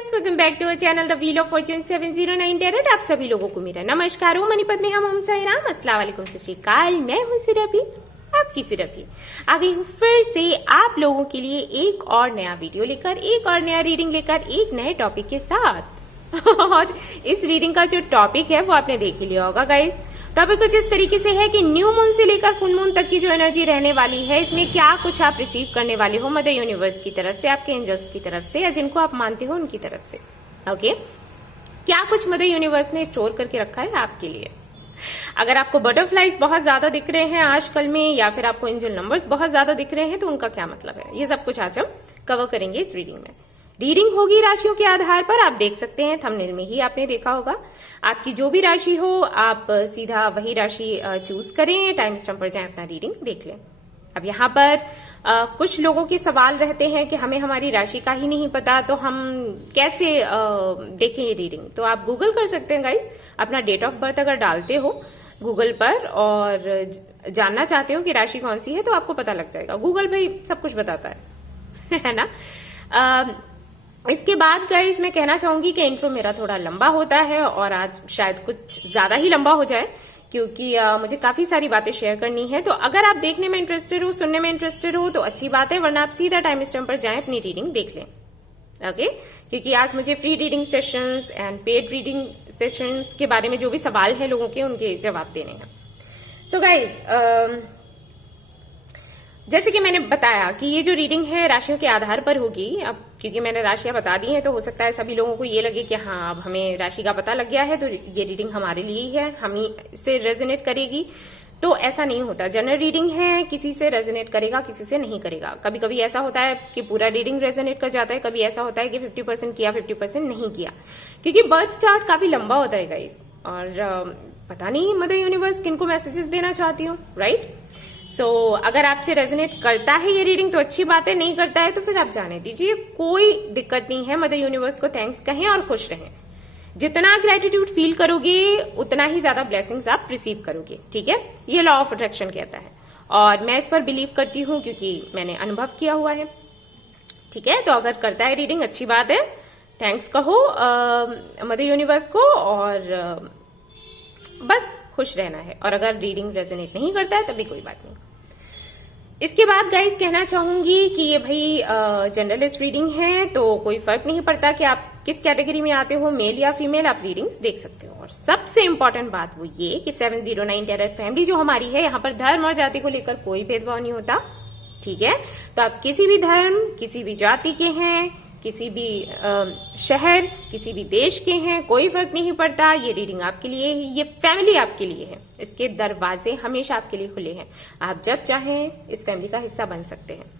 Guys, welcome back to our channel the wheel of fortune 709 tarot. आप सभी लोगों को मेरा नमस्कार। हूँ मणिपत में हम ओम साई राम। अस्सलाम वालेकुम, सत श्री अकाल। मैं हूँ सुरभि, आपकी सुरभि आ गई हूँ फिर से आप लोगों के लिए एक और नया वीडियो लेकर, एक और नया रीडिंग लेकर, एक नए टॉपिक के साथ। और इस रीडिंग का जो टॉपिक है वो आपने देख ही लिया होगा गाइस। टॉपिक कुछ इस तरीके से है कि न्यू मून से लेकर फुल मून तक की जो एनर्जी रहने वाली है, इसमें क्या कुछ आप रिसीव करने वाले हो मदर यूनिवर्स की तरफ से, आपके एंजल्स की तरफ से, या जिनको आप मानते हो उनकी तरफ से। ओके, क्या कुछ मदर यूनिवर्स ने स्टोर करके रखा है आपके लिए। अगर आपको बटरफ्लाइज बहुत ज्यादा दिख रहे हैं आजकल में, या फिर आपको एंजल नंबर्स बहुत ज्यादा दिख रहे हैं, तो उनका क्या मतलब है, ये सब कुछ आज हम कवर करेंगे इस रीडिंग में। रीडिंग होगी राशियों के आधार पर, आप देख सकते हैं थंबनेल में ही आपने देखा होगा। आपकी जो भी राशि हो आप सीधा वही राशि चूज करें, टाइम स्टैम्प पर जाएं, अपना रीडिंग देख लें। अब यहाँ पर कुछ लोगों के सवाल रहते हैं कि हमें हमारी राशि का ही नहीं पता, तो हम कैसे देखें ये रीडिंग। तो आप गूगल कर सकते हैं गाइस, अपना डेट ऑफ बर्थ अगर डालते हो गूगल पर और जानना चाहते हो कि राशि कौन सी है, तो आपको पता लग जाएगा। गूगल भाई सब कुछ बताता है ना। इसके बाद गाइस मैं कहना चाहूंगी कि इंट्रो मेरा थोड़ा लंबा होता है और आज शायद कुछ ज्यादा ही लंबा हो जाए, क्योंकि मुझे काफी सारी बातें शेयर करनी है। तो अगर आप देखने में इंटरेस्टेड हो, सुनने में इंटरेस्टेड हो, तो अच्छी बात है, वरना आप सीधा टाइम स्टैम्प पर जाएं, अपनी रीडिंग देख लें। ओके, क्योंकि आज मुझे free reading sessions and paid reading sessions के बारे में जो भी सवाल है लोगों के, उनके जवाब देने हैं। सो गाइज, जैसे कि मैंने बताया कि ये जो रीडिंग है राशियों के आधार पर होगी। अब क्योंकि मैंने राशियां बता दी हैं, तो हो सकता है सभी लोगों को ये लगे कि हाँ, अब हमें राशि का पता लग गया है, तो ये रीडिंग हमारे लिए ही है, हम ही से रेजोनेट करेगी। तो ऐसा नहीं होता। जनरल रीडिंग है, किसी से रेजोनेट करेगा, किसी से नहीं करेगा। कभी कभी ऐसा होता है कि पूरा रीडिंग रेजोनेट कर जाता है, कभी ऐसा होता है कि 50% किया, 50% नहीं किया, क्योंकि बर्थ चार्ट काफी लंबा होता है गाइस। और पता नहीं मदर यूनिवर्स किनको मैसेजेस देना चाहती हूँ, राइट। सो अगर आपसे रेजोनेट करता है ये रीडिंग तो अच्छी बात है, नहीं करता है तो फिर आप जाने दीजिए, कोई दिक्कत नहीं है। मदर यूनिवर्स को थैंक्स कहें और खुश रहें। जितना ग्रेटिट्यूड फील करोगे उतना ही ज्यादा ब्लेसिंग्स आप रिसीव करोगे, ठीक है। ये लॉ ऑफ अट्रैक्शन कहता है और मैं इस पर बिलीव करती हूँ क्योंकि मैंने अनुभव किया हुआ है, ठीक है। तो अगर करता है रीडिंग, अच्छी बात है, थैंक्स कहो मदर यूनिवर्स को, और बस खुश रहना है। और अगर रीडिंग रेजोनेट नहीं करता है तभी कोई बात नहीं। इसके बाद गाइस कहना चाहूंगी कि ये भाई जनरलिस्ट रीडिंग है, तो कोई फर्क नहीं पड़ता कि आप किस कैटेगरी में आते हो, मेल या फीमेल, आप रीडिंग्स देख सकते हो। और सबसे इंपॉर्टेंट बात वो ये कि 709 टैरोट फैमिली जो हमारी है, यहाँ पर धर्म और जाति को लेकर कोई भेदभाव नहीं होता, ठीक है। तो आप किसी भी धर्म, किसी भी जाति के हैं, किसी भी शहर, किसी भी देश के हैं, कोई फर्क नहीं पड़ता। ये रीडिंग आपके लिए है, ये फैमिली आपके लिए है, इसके दरवाजे हमेशा आपके लिए खुले हैं। आप जब चाहें इस फैमिली का हिस्सा बन सकते हैं।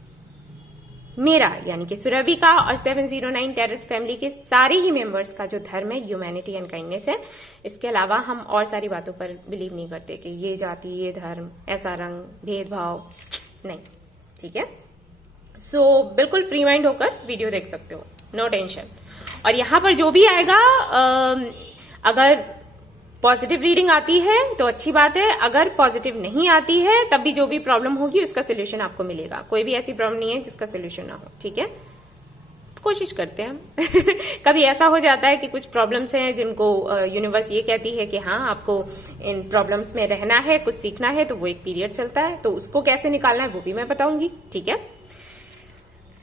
मेरा यानी कि सुरभि का और 709 टैरोट फैमिली के सारे ही मेंबर्स का जो धर्म है, ह्यूमैनिटी एंड काइंडनेस है। इसके अलावा हम और सारी बातों पर बिलीव नहीं करते कि ये जाति, ये धर्म, ऐसा रंग, भेदभाव नहीं, ठीक है। सो बिल्कुल फ्री माइंड होकर वीडियो देख सकते हो, नो टेंशन। और यहाँ पर जो भी आएगा, अगर पॉजिटिव रीडिंग आती है तो अच्छी बात है, अगर पॉजिटिव नहीं आती है तब भी जो भी प्रॉब्लम होगी उसका सोल्यूशन आपको मिलेगा। कोई भी ऐसी प्रॉब्लम नहीं है जिसका सोल्यूशन ना हो, ठीक है। कोशिश करते हैं। कभी ऐसा हो जाता है कि कुछ प्रॉब्लम्स हैं जिनको यूनिवर्स ये कहती है कि हाँ, आपको इन प्रॉब्लम्स में रहना है, कुछ सीखना है, तो वो एक पीरियड चलता है, तो उसको कैसे निकालना है वो भी मैं बताऊंगी, ठीक है।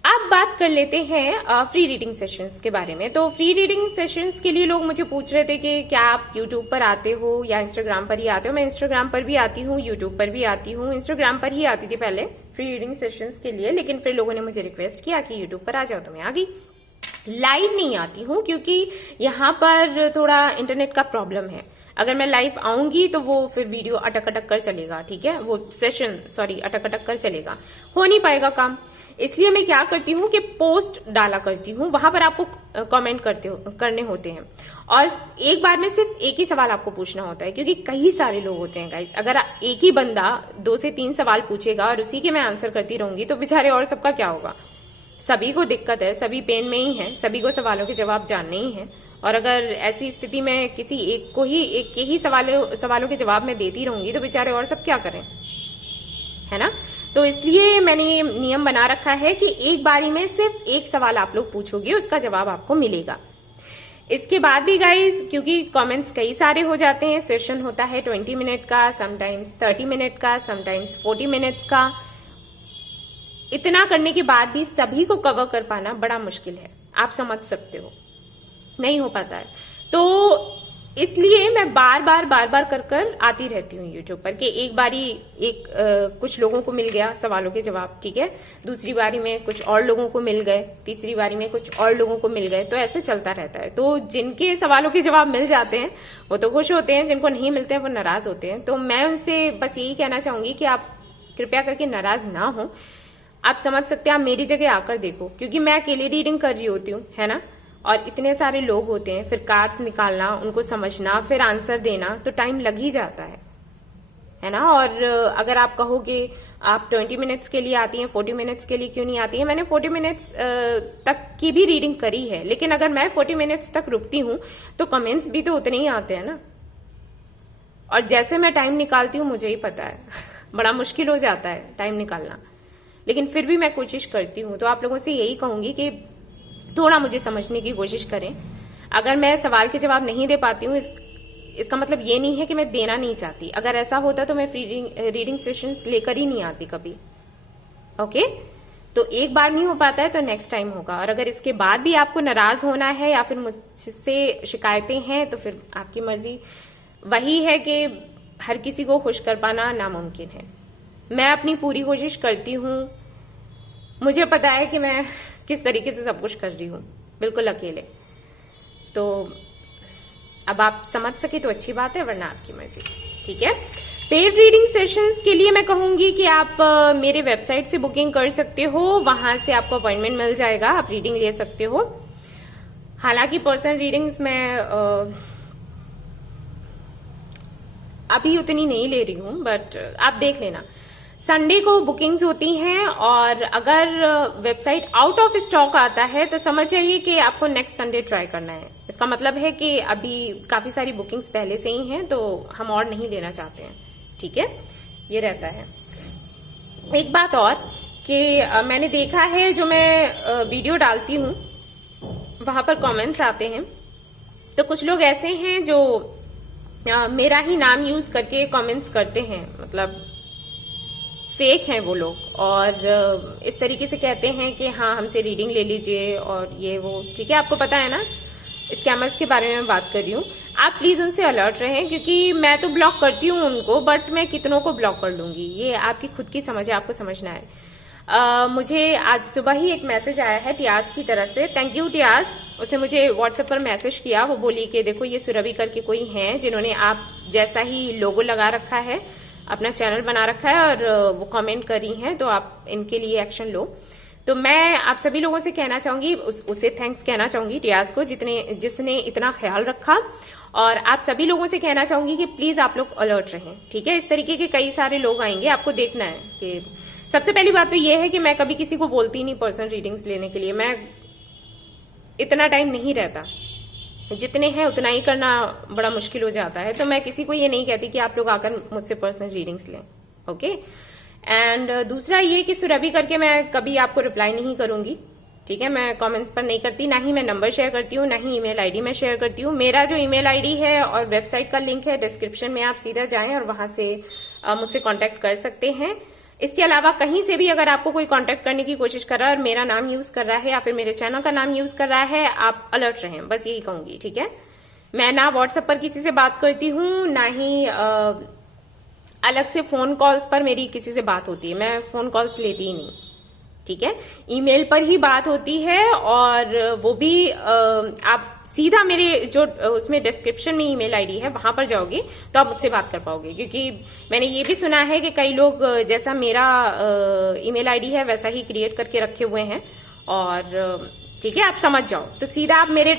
अब बात कर लेते हैं फ्री रीडिंग सेशंस के बारे में। तो फ्री रीडिंग सेशंस के लिए लोग मुझे पूछ रहे थे कि क्या आप यूट्यूब पर आते हो या इंस्टाग्राम पर ही आते हो। मैं इंस्टाग्राम पर भी आती हूँ, यूट्यूब पर भी आती हूँ। इंस्टाग्राम पर ही आती थी पहले फ्री रीडिंग सेशंस के लिए, लेकिन फिर लोगों ने मुझे रिक्वेस्ट किया कि यूट्यूब पर आ जाओ, तो मैं आ गई। लाइव नहीं आती हूँ क्योंकि यहाँ पर थोड़ा इंटरनेट का प्रॉब्लम है। अगर मैं लाइव आऊंगी तो वो फिर वीडियो अटक अटक कर चलेगा, ठीक है, वो सेशन अटक अटक कर चलेगा, हो नहीं पाएगा काम। इसलिए मैं क्या करती हूँ कि पोस्ट डाला करती हूँ, वहां पर आपको कमेंट करने होते हैं, और एक बार में सिर्फ एक ही सवाल आपको पूछना होता है, क्योंकि कई सारे लोग होते हैं गाइस। अगर एक ही बंदा 2 से 3 सवाल पूछेगा और उसी के मैं आंसर करती रहूंगी तो बेचारे और सबका क्या होगा। सभी को दिक्कत है, सभी पेन में ही है, सभी को सवालों के जवाब जानने ही है। और अगर ऐसी स्थिति में किसी एक के ही सवालों के जवाब मैं देती रहूंगी तो बेचारे और सब क्या करें, है ना। तो इसलिए मैंने ये नियम बना रखा है कि एक बारी में सिर्फ एक सवाल आप लोग पूछोगे, उसका जवाब आपको मिलेगा। इसके बाद भी गाइज, क्योंकि कमेंट्स कई सारे हो जाते हैं, सेशन होता है 20 मिनट का, समटाइम्स 30 मिनट का, समटाइम्स 40 मिनट्स का। इतना करने के बाद भी सभी को कवर कर पाना बड़ा मुश्किल है, आप समझ सकते हो, नहीं हो पाता है। तो इसलिए मैं बार बार कर कर आती रहती हूँ यूट्यूब पर कि एक बारी कुछ लोगों को मिल गया सवालों के जवाब, ठीक है, दूसरी बारी में कुछ और लोगों को मिल गए, तीसरी बारी में कुछ और लोगों को मिल गए, तो ऐसे चलता रहता है। तो जिनके सवालों के जवाब मिल जाते हैं वो तो खुश होते हैं, जिनको नहीं मिलते हैं वो नाराज होते हैं। तो मैं उनसे बस यही कहना चाहूंगी कि आप कृपया करके नाराज ना हो। आप समझ सकते हैं, आप मेरी जगह आकर देखो, क्योंकि मैं अकेले रीडिंग कर रही होती हूँ, है ना, और इतने सारे लोग होते हैं, फिर कार्ड्स निकालना, उनको समझना, फिर आंसर देना, तो टाइम लग ही जाता है ना। और अगर आप कहोगे आप 20 मिनट्स के लिए आती हैं, 40 मिनट्स के लिए क्यों नहीं आती है, मैंने 40 मिनट्स तक की भी रीडिंग करी है, लेकिन अगर मैं 40 मिनट्स तक रुकती हूं तो कमेंट्स भी तो उतने ही आते हैं ना। और जैसे मैं टाइम निकालती हूँ मुझे ही पता है बड़ा मुश्किल हो जाता है टाइम निकालना, लेकिन फिर भी मैं कोशिश करती हूँ। तो आप लोगों से यही कहूंगी कि थोड़ा मुझे समझने की कोशिश करें। अगर मैं सवाल के जवाब नहीं दे पाती हूँ, इसका मतलब ये नहीं है कि मैं देना नहीं चाहती। अगर ऐसा होता तो मैं फ्री रीडिंग सेशंस लेकर ही नहीं आती कभी। ओके, तो एक बार नहीं हो पाता है तो नेक्स्ट टाइम होगा। और अगर इसके बाद भी आपको नाराज होना है या फिर मुझसे शिकायतें हैं तो फिर आपकी मर्जी। वही है कि हर किसी को खुश कर पाना नामुमकिन है। मैं अपनी पूरी कोशिश करती हूँ, मुझे पता है कि मैं किस तरीके से सब कुछ कर रही हूँ, बिल्कुल अकेले। तो अब आप समझ सके तो अच्छी बात है, वरना आपकी मर्जी, ठीक है। पेड रीडिंग सेशंस के लिए मैं कहूंगी कि आप मेरे वेबसाइट से बुकिंग कर सकते हो, वहां से आपको अपॉइंटमेंट मिल जाएगा, आप रीडिंग ले सकते हो। हालांकि पर्सनल रीडिंग्स मैं अभी उतनी नहीं ले रही हूँ, बट आप देख लेना। संडे को बुकिंग्स होती हैं, और अगर वेबसाइट आउट ऑफ स्टॉक आता है तो समझ जाइए कि आपको नेक्स्ट संडे ट्राई करना है। इसका मतलब है कि अभी काफी सारी बुकिंग्स पहले से ही हैं, तो हम और नहीं लेना चाहते हैं, ठीक है, ये रहता है। एक बात और कि मैंने देखा है, जो मैं वीडियो डालती हूँ वहां पर कमेंट्स आते हैं, तो कुछ लोग ऐसे हैं जो मेरा ही नाम यूज करके कमेंट्स करते हैं, मतलब फेक हैं वो लोग, और इस तरीके से कहते हैं कि हाँ हमसे रीडिंग ले लीजिए और ये वो, ठीक है। आपको पता है ना स्कैमर्स के बारे में मैं बात कर रही हूँ। आप प्लीज उनसे अलर्ट रहें, क्योंकि मैं तो ब्लॉक करती हूँ उनको, बट मैं कितनों को ब्लॉक कर लूंगी, ये आपकी खुद की समझ है, आपको समझना है। मुझे आज सुबह ही एक मैसेज आया है टियास की तरफ से, थैंक यू टियास। उसने मुझे व्हाट्सएप पर मैसेज किया, वो बोली कि देखो ये सुरभि करके कोई हैं जिन्होंने आप जैसा ही लोगो लगा रखा है, अपना चैनल बना रखा है, और वो कमेंट करी हैं, तो आप इनके लिए एक्शन लो। तो मैं आप सभी लोगों से कहना चाहूंगी, उसे थैंक्स कहना चाहूंगी टियास को, जिसने इतना ख्याल रखा। और आप सभी लोगों से कहना चाहूंगी कि प्लीज आप लोग अलर्ट रहें, ठीक है। इस तरीके के कई सारे लोग आएंगे, आपको देखना है कि सबसे पहली बात तो ये है कि मैं कभी किसी को बोलती नहीं पर्सनल रीडिंग्स लेने के लिए, मैं इतना टाइम नहीं रहता, जितने हैं उतना ही करना बड़ा मुश्किल हो जाता है। तो मैं किसी को ये नहीं कहती कि आप लोग आकर मुझसे पर्सनल रीडिंग्स लें, ओके। एंड दूसरा ये कि सुरभि करके मैं कभी आपको रिप्लाई नहीं करूंगी, ठीक है। मैं कमेंट्स पर नहीं करती, ना ही मैं नंबर शेयर करती हूँ, ना ही ईमेल आईडी में शेयर करती हूँ। मेरा जो ईमेल आईडी है और वेबसाइट का लिंक है डिस्क्रिप्शन में, आप सीधा जाएं और वहां से मुझसे कांटेक्ट कर सकते हैं। इसके अलावा कहीं से भी अगर आपको कोई कांटेक्ट करने की कोशिश कर रहा है और मेरा नाम यूज कर रहा है या फिर मेरे चैनल का नाम यूज कर रहा है, आप अलर्ट रहें, बस यही कहूंगी, ठीक है। मैं ना व्हाट्सएप पर किसी से बात करती हूँ, ना ही अलग से फोन कॉल्स पर मेरी किसी से बात होती है, मैं फोन कॉल्स लेती ही नहीं, ठीक है। ईमेल पर ही बात होती है, और वो भी आप सीधा मेरे जो उसमें डिस्क्रिप्शन में ईमेल आईडी है वहां पर जाओगे तो आप मुझसे बात कर पाओगे। क्योंकि मैंने ये भी सुना है कि कई लोग जैसा मेरा ईमेल आईडी है वैसा ही क्रिएट करके रखे हुए हैं, और ठीक है, आप समझ जाओ। तो सीधा आप मेरे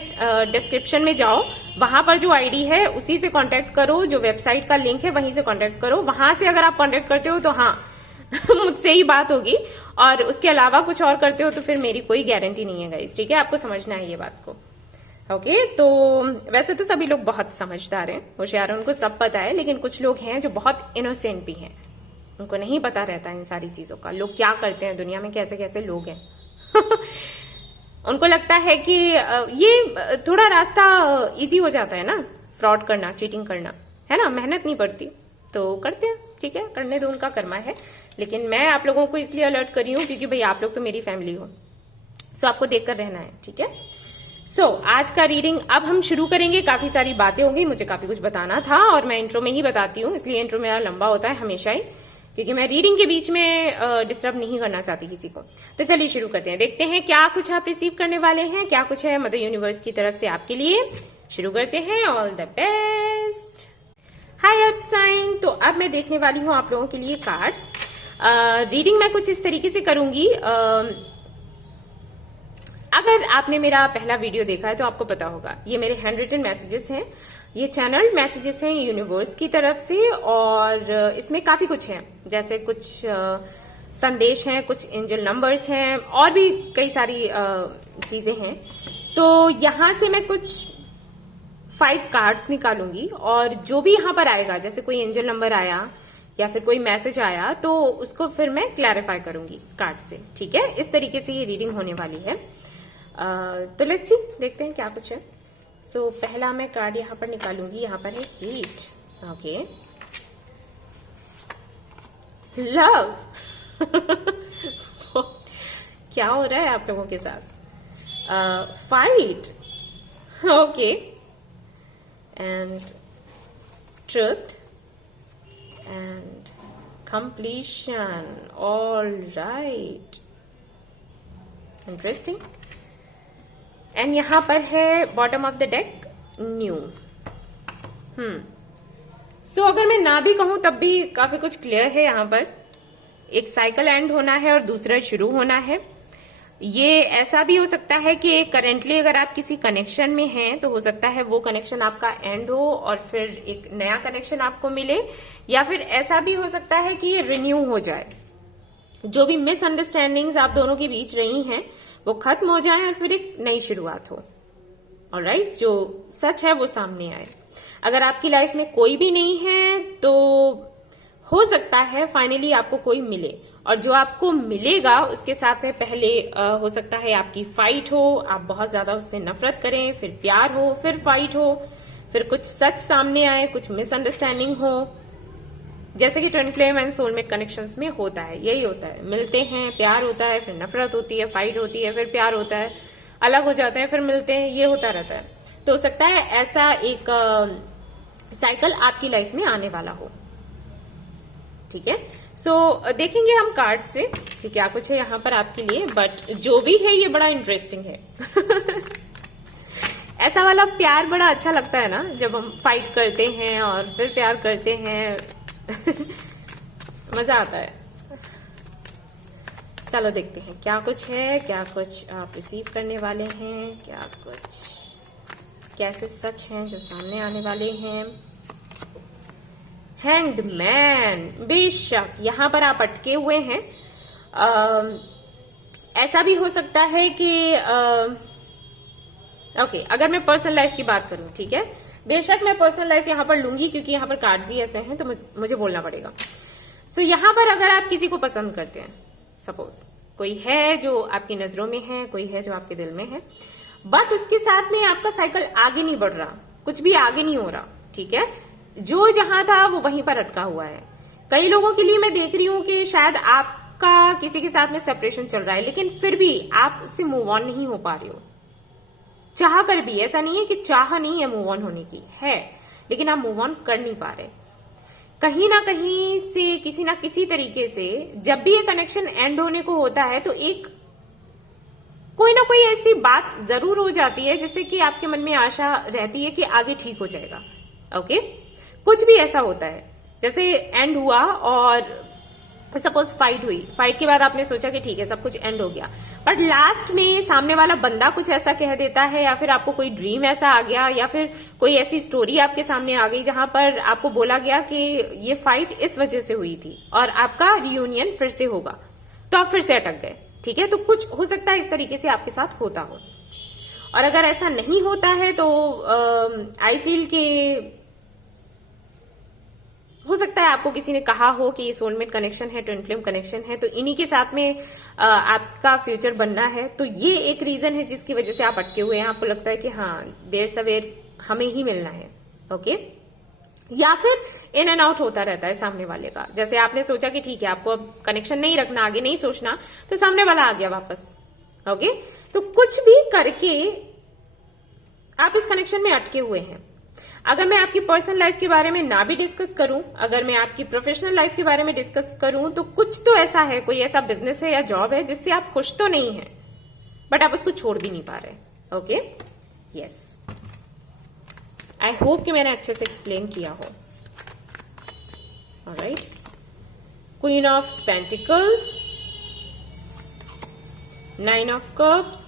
डिस्क्रिप्शन में जाओ, वहां पर जो आईडी है उसी से कांटेक्ट करो, जो वेबसाइट का लिंक है वहीं से कांटेक्ट करो। वहां से अगर आप कांटेक्ट करते हो तो हाँ मुझसे ही बात होगी, और उसके अलावा कुछ और करते हो तो फिर मेरी कोई गारंटी नहीं है गाइस, ठीक है। आपको समझना है ये बात को, ओके। तो वैसे तो सभी लोग बहुत समझदार हैं, होशियार हैं, उनको सब पता है, लेकिन कुछ लोग हैं जो बहुत इनोसेंट भी हैं, उनको नहीं पता रहता इन सारी चीजों का, लोग क्या करते हैं दुनिया में, कैसे कैसे लोग हैं। उनको लगता है कि ये थोड़ा रास्ता इजी हो जाता है ना, फ्रॉड करना, चीटिंग करना, है ना, मेहनत नहीं पड़ती तो करते हैं, ठीक है, करने दो, उनका कर्मा है। लेकिन मैं आप लोगों को इसलिए अलर्ट कर रही हूँ क्योंकि भाई आप लोग तो मेरी फैमिली हो, सो आपको देखकर रहना है, ठीक है। सो आज का रीडिंग अब हम शुरू करेंगे। काफी सारी बातें होंगी, मुझे काफी कुछ बताना था और मैं इंट्रो में ही बताती हूँ, इसलिए इंट्रो मेरा लंबा होता है हमेशा ही, क्योंकि मैं रीडिंग के बीच में डिस्टर्ब नहीं करना चाहती किसी को। तो चलिए शुरू करते हैं, देखते हैं क्या कुछ आप रिसीव करने वाले हैं, क्या कुछ है मदर यूनिवर्स की तरफ से आपके लिए। शुरू करते हैं, all the best. Hi earth sign. तो अब मैं देखने वाली हूँ आप लोगों के लिए कार्ड्स। रीडिंग मैं कुछ इस तरीके से करूंगी, अगर आपने मेरा पहला वीडियो देखा है तो आपको पता होगा, ये मेरे हैंड रिटन मैसेजेस हैं, ये चैनल मैसेजेस हैं यूनिवर्स की तरफ से, और इसमें काफी कुछ है, जैसे कुछ संदेश हैं, कुछ एंजल नंबर्स हैं, और भी कई सारी चीजें हैं। तो यहां से मैं कुछ 5 कार्ड्स निकालूंगी, और जो भी यहां पर आएगा, जैसे कोई एंजल नंबर आया या फिर कोई मैसेज आया, तो उसको फिर मैं क्लैरिफाई करूंगी कार्ड से, ठीक है। इस तरीके से ये रीडिंग होने वाली है। तो लेट्स सी, देखते हैं क्या कुछ है। सो पहला मैं कार्ड यहां पर निकालूंगी, यहां पर है हीट, ओके, लव। क्या हो रहा है आप लोगों के साथ? Fight, okay, and truth and completion. All right, interesting. And यहां पर है bottom of the deck new. So अगर मैं ना भी कहूं तब भी काफी कुछ क्लियर है। यहां पर एक साइकिल एंड होना है और दूसरा शुरू होना है। ये ऐसा भी हो सकता है कि करेंटली अगर आप किसी कनेक्शन में हैं तो हो सकता है वो कनेक्शन आपका एंड हो और फिर एक नया कनेक्शन आपको मिले, या फिर ऐसा भी हो सकता है कि ये रिन्यू हो जाए, जो भी मिसअंडरस्टैंडिंग्स आप दोनों के बीच रही हैं वो खत्म हो जाए और फिर एक नई शुरुआत हो। ऑलराइट, जो सच है वो सामने आए। अगर आपकी लाइफ में कोई भी नहीं है तो हो सकता है फाइनली आपको कोई मिले, और जो आपको मिलेगा उसके साथ में पहले हो सकता है आपकी फाइट हो, आप बहुत ज्यादा उससे नफरत करें, फिर प्यार हो, फिर फाइट हो, फिर कुछ सच सामने आए, कुछ मिसअंडरस्टैंडिंग हो, जैसे कि twin flame and soulmate connections में होता है, यही होता है। मिलते हैं, प्यार होता है, फिर नफरत होती है, फाइट होती है, फिर प्यार होता है, अलग हो जाते हैं, फिर मिलते हैं, ये होता रहता है। तो हो सकता है ऐसा एक साइकिल आपकी लाइफ में आने वाला हो, ठीक है। सो देखेंगे हम कार्ड से कि क्या कुछ है यहाँ पर आपके लिए, बट जो भी है ये बड़ा इंटरेस्टिंग है। ऐसा वाला प्यार बड़ा अच्छा लगता है ना, जब हम फाइट करते हैं और फिर प्यार करते हैं। मजा आता है। चलो देखते हैं क्या कुछ है, क्या कुछ आप रिसीव करने वाले हैं, क्या कुछ कैसे सच हैं जो सामने आने वाले हैं। हैंग्ड मैन, बेशक यहां पर आप अटके हुए हैं। ऐसा भी हो सकता है कि ओके, अगर मैं पर्सनल लाइफ की बात करूं, ठीक है, बेशक मैं पर्सनल लाइफ यहां पर लूंगी क्योंकि यहां पर कार्ड्स ही ऐसे हैं तो मुझे बोलना पड़ेगा। सो यहां पर अगर आप किसी को पसंद करते हैं, सपोज कोई है जो आपकी नजरों में है, कोई है जो आपके दिल में है, बट उसके साथ में आपका साइकिल आगे नहीं बढ़ रहा, कुछ भी आगे नहीं हो रहा, ठीक है, जो जहां था वो वहीं पर अटका हुआ है। कई लोगों के लिए मैं देख रही हूं कि शायद आपका किसी के साथ में सेपरेशन चल रहा है, लेकिन फिर भी आप उससे मूव ऑन नहीं हो पा रहे हो। चाह कर भी, ऐसा नहीं है कि चाह नहीं है मूव ऑन होने की, है, लेकिन आप मूव ऑन कर नहीं पा रहे। कहीं ना कहीं से, किसी ना किसी तरीके से जब भी ये कनेक्शन एंड होने को होता है तो एक कोई ना कोई ऐसी बात जरूर हो जाती है जिससे कि आपके मन में आशा रहती है कि आगे ठीक हो जाएगा। ओके, कुछ भी ऐसा होता है, जैसे एंड हुआ और सपोज फाइट हुई, फाइट के बाद आपने सोचा कि ठीक है सब कुछ एंड हो गया, बट लास्ट में सामने वाला बंदा कुछ ऐसा कह देता है, या फिर आपको कोई ड्रीम ऐसा आ गया, या फिर कोई ऐसी स्टोरी आपके सामने आ गई जहां पर आपको बोला गया कि ये फाइट इस वजह से हुई थी और आपका रियूनियन फिर से होगा, तो आप फिर से अटक गए, ठीक है। तो कुछ हो सकता है इस तरीके से आपके साथ होता हो, और अगर ऐसा नहीं होता है तो आई फील कि हो सकता है आपको किसी ने कहा हो कि ये सोलमेट कनेक्शन है, ट्विन फ्लेम कनेक्शन है, तो इन्हीं के साथ में आपका फ्यूचर बनना है। तो ये एक रीजन है जिसकी वजह से आप अटके हुए हैं। आपको लगता है कि हाँ, देर सवेर हमें ही मिलना है। ओके, या फिर इन एंड आउट होता रहता है सामने वाले का। जैसे आपने सोचा कि ठीक है, आपको अब कनेक्शन नहीं रखना, आगे नहीं सोचना, तो सामने वाला आ गया वापस। ओके, तो कुछ भी करके आप इस कनेक्शन में अटके हुए हैं। अगर मैं आपकी पर्सनल लाइफ के बारे में ना भी डिस्कस करूं, अगर मैं आपकी प्रोफेशनल लाइफ के बारे में डिस्कस करूं, तो कुछ तो ऐसा है, कोई ऐसा बिजनेस है या जॉब है जिससे आप खुश तो नहीं हैं, बट आप उसको छोड़ भी नहीं पा रहे। ओके, यस, आई होप कि मैंने अच्छे से एक्सप्लेन किया हो। Alright, queen of pentacles, 9 of cups,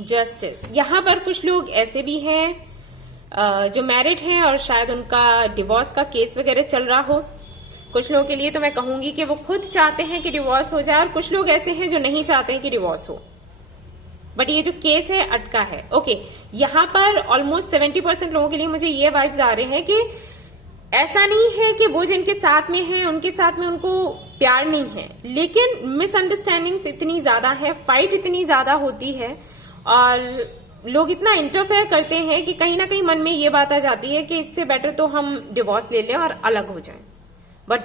justice. यहां पर कुछ लोग ऐसे भी हैं जो मैरिड हैं और शायद उनका डिवोर्स का केस वगैरह चल रहा हो। कुछ लोगों के लिए तो मैं कहूंगी कि वो खुद चाहते हैं कि डिवोर्स हो जाए, और कुछ लोग ऐसे हैं जो नहीं चाहते हैं कि डिवोर्स हो, बट ये जो केस है अटका है। ओके, यहां पर ऑलमोस्ट 70% लोगों के लिए मुझे ये वाइब्स आ रहे हैं कि ऐसा नहीं है कि वो जिनके साथ में है उनके साथ में उनको प्यार नहीं है, लेकिन मिसअंडरस्टैंडिंग्स इतनी ज्यादा है, फाइट इतनी ज्यादा होती है, और लोग इतना इंटरफेयर करते हैं कि कहीं ना कहीं मन में ये बात आ जाती है कि इससे बेटर तो हम डिवोर्स ले लें और अलग हो जाएं। बट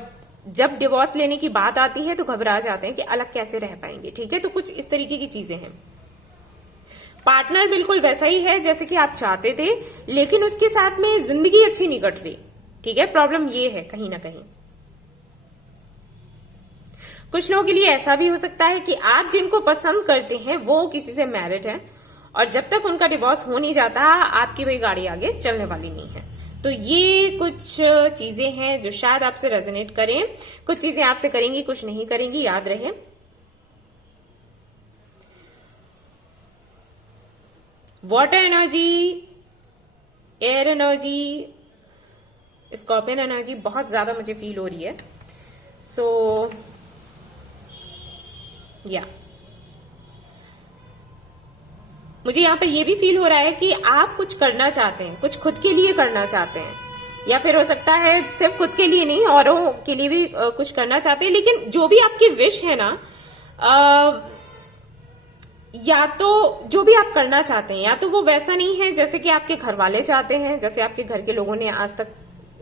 जब डिवोर्स लेने की बात आती है तो घबरा जाते हैं कि अलग कैसे रह पाएंगे। ठीक है, तो कुछ इस तरीके की चीजें हैं। पार्टनर बिल्कुल वैसा ही है जैसे कि आप चाहते थे, लेकिन उसके साथ में जिंदगी अच्छी नहीं कट रही। ठीक है, प्रॉब्लम ये है कहीं ना कहीं। कुछ लोगों के लिए ऐसा भी हो सकता है कि आप जिनको पसंद करते हैं वो किसी से मैरिड है, और जब तक उनका डिवोर्स हो नहीं जाता आपकी भाई गाड़ी आगे चलने वाली नहीं है। तो ये कुछ चीजें हैं जो शायद आपसे रेजोनेट करें। कुछ चीजें आपसे करेंगी, कुछ नहीं करेंगी, याद रहे। Water energy, air energy, scorpion energy बहुत ज्यादा मुझे फील हो रही है। सो या मुझे यहां पर यह भी फील हो रहा है कि आप कुछ करना चाहते हैं, कुछ खुद के लिए करना चाहते हैं, या फिर हो सकता है सिर्फ खुद के लिए नहीं, औरों के लिए भी कुछ करना चाहते हैं। लेकिन जो भी आपकी विश है ना, या तो जो भी आप करना चाहते हैं, या तो वो वैसा नहीं है जैसे कि आपके घर वाले चाहते हैं, जैसे आपके घर के लोगों ने आज तक,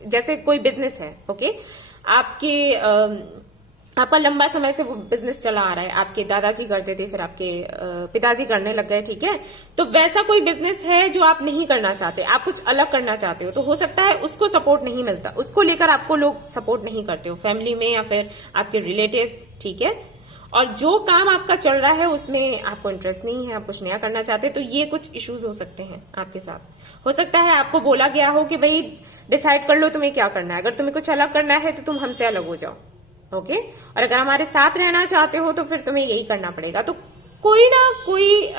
जैसे कोई बिजनेस है, ओके, आपका लंबा समय से वो बिजनेस चला आ रहा है, आपके दादाजी करते थे, फिर आपके पिताजी करने लग गए। ठीक है, तो वैसा कोई बिजनेस है जो आप नहीं करना चाहते, आप कुछ अलग करना चाहते हो, तो हो सकता है उसको सपोर्ट नहीं मिलता, उसको लेकर आपको लोग सपोर्ट नहीं करते हो, फैमिली में या फिर आपके रिलेटिव्स। ठीक है, और जो काम आपका चल रहा है उसमें आपको इंटरेस्ट नहीं है, आप कुछ नया करना चाहते, तो ये कुछ इश्यूज हो सकते हैं आपके साथ। हो सकता है आपको बोला गया हो कि भाई डिसाइड कर लो तुम्हें क्या करना है, अगर तुम्हें कुछ अलग करना है तो तुम हमसे अलग हो जाओ। ओके, और अगर हमारे साथ रहना चाहते हो तो फिर तुम्हें यही करना पड़ेगा। तो कोई ना कोई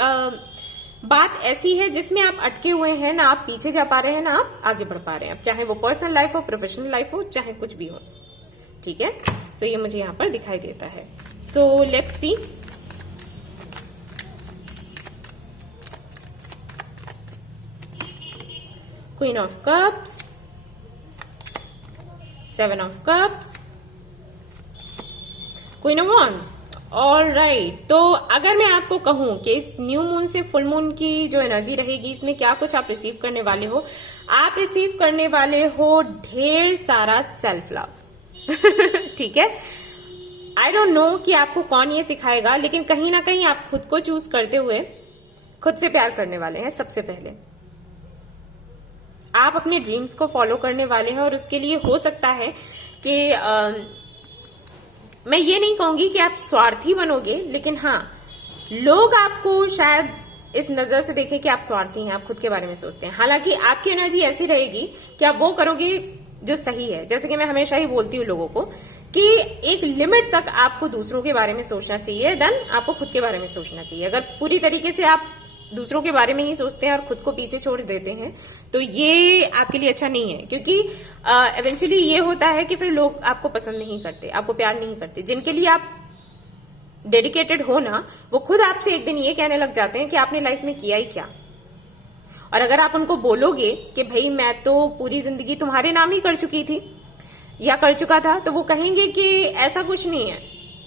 बात ऐसी है जिसमें आप अटके हुए हैं, ना आप पीछे जा पा रहे हैं, ना आप आगे बढ़ पा रहे हैं, अब चाहे वो पर्सनल लाइफ हो, प्रोफेशनल लाइफ हो, चाहे कुछ भी हो। ठीक है, सो ये मुझे यहां पर दिखाई देता है। So let's see, queen of cups, 7 of cups, queen of wands. All right, तो अगर मैं आपको कहूं कि इस न्यू मून से फुल मून की जो एनर्जी रहेगी, इसमें क्या कुछ आप रिसीव करने वाले हो, आप रिसीव करने वाले हो ढेर सारा सेल्फ लव। ठीक है, आई डोंट नो कि आपको कौन ये सिखाएगा, लेकिन कहीं ना कहीं आप खुद को चूज करते हुए खुद से प्यार करने वाले हैं। सबसे पहले आप अपने ड्रीम्स को फॉलो करने वाले हैं, और उसके लिए हो सकता है कि मैं ये नहीं कहूंगी कि आप स्वार्थी बनोगे, लेकिन हाँ, लोग आपको शायद इस नजर से देखें कि आप स्वार्थी हैं, आप खुद के बारे में सोचते हैं। हालांकि आपकी एनर्जी ऐसी रहेगी कि आप वो करोगे जो सही है। जैसे कि मैं हमेशा ही बोलती हूँ लोगों को कि एक लिमिट तक आपको दूसरों के बारे में सोचना चाहिए, देन आपको खुद के बारे में सोचना चाहिए। अगर पूरी तरीके से आप दूसरों के बारे में ही सोचते हैं और खुद को पीछे छोड़ देते हैं, तो ये आपके लिए अच्छा नहीं है, क्योंकि इवेंचुअली ये होता है कि फिर लोग आपको पसंद नहीं करते, आपको प्यार नहीं करते। जिनके लिए आप डेडिकेटेड हो ना, वो खुद आपसे एक दिन ये कहने लग जाते हैं कि आपने लाइफ में किया ही क्या। और अगर आप उनको बोलोगे कि भाई मैं तो पूरी जिंदगी तुम्हारे नाम ही कर चुकी थी या कर चुका था, तो वो कहेंगे कि ऐसा कुछ नहीं है,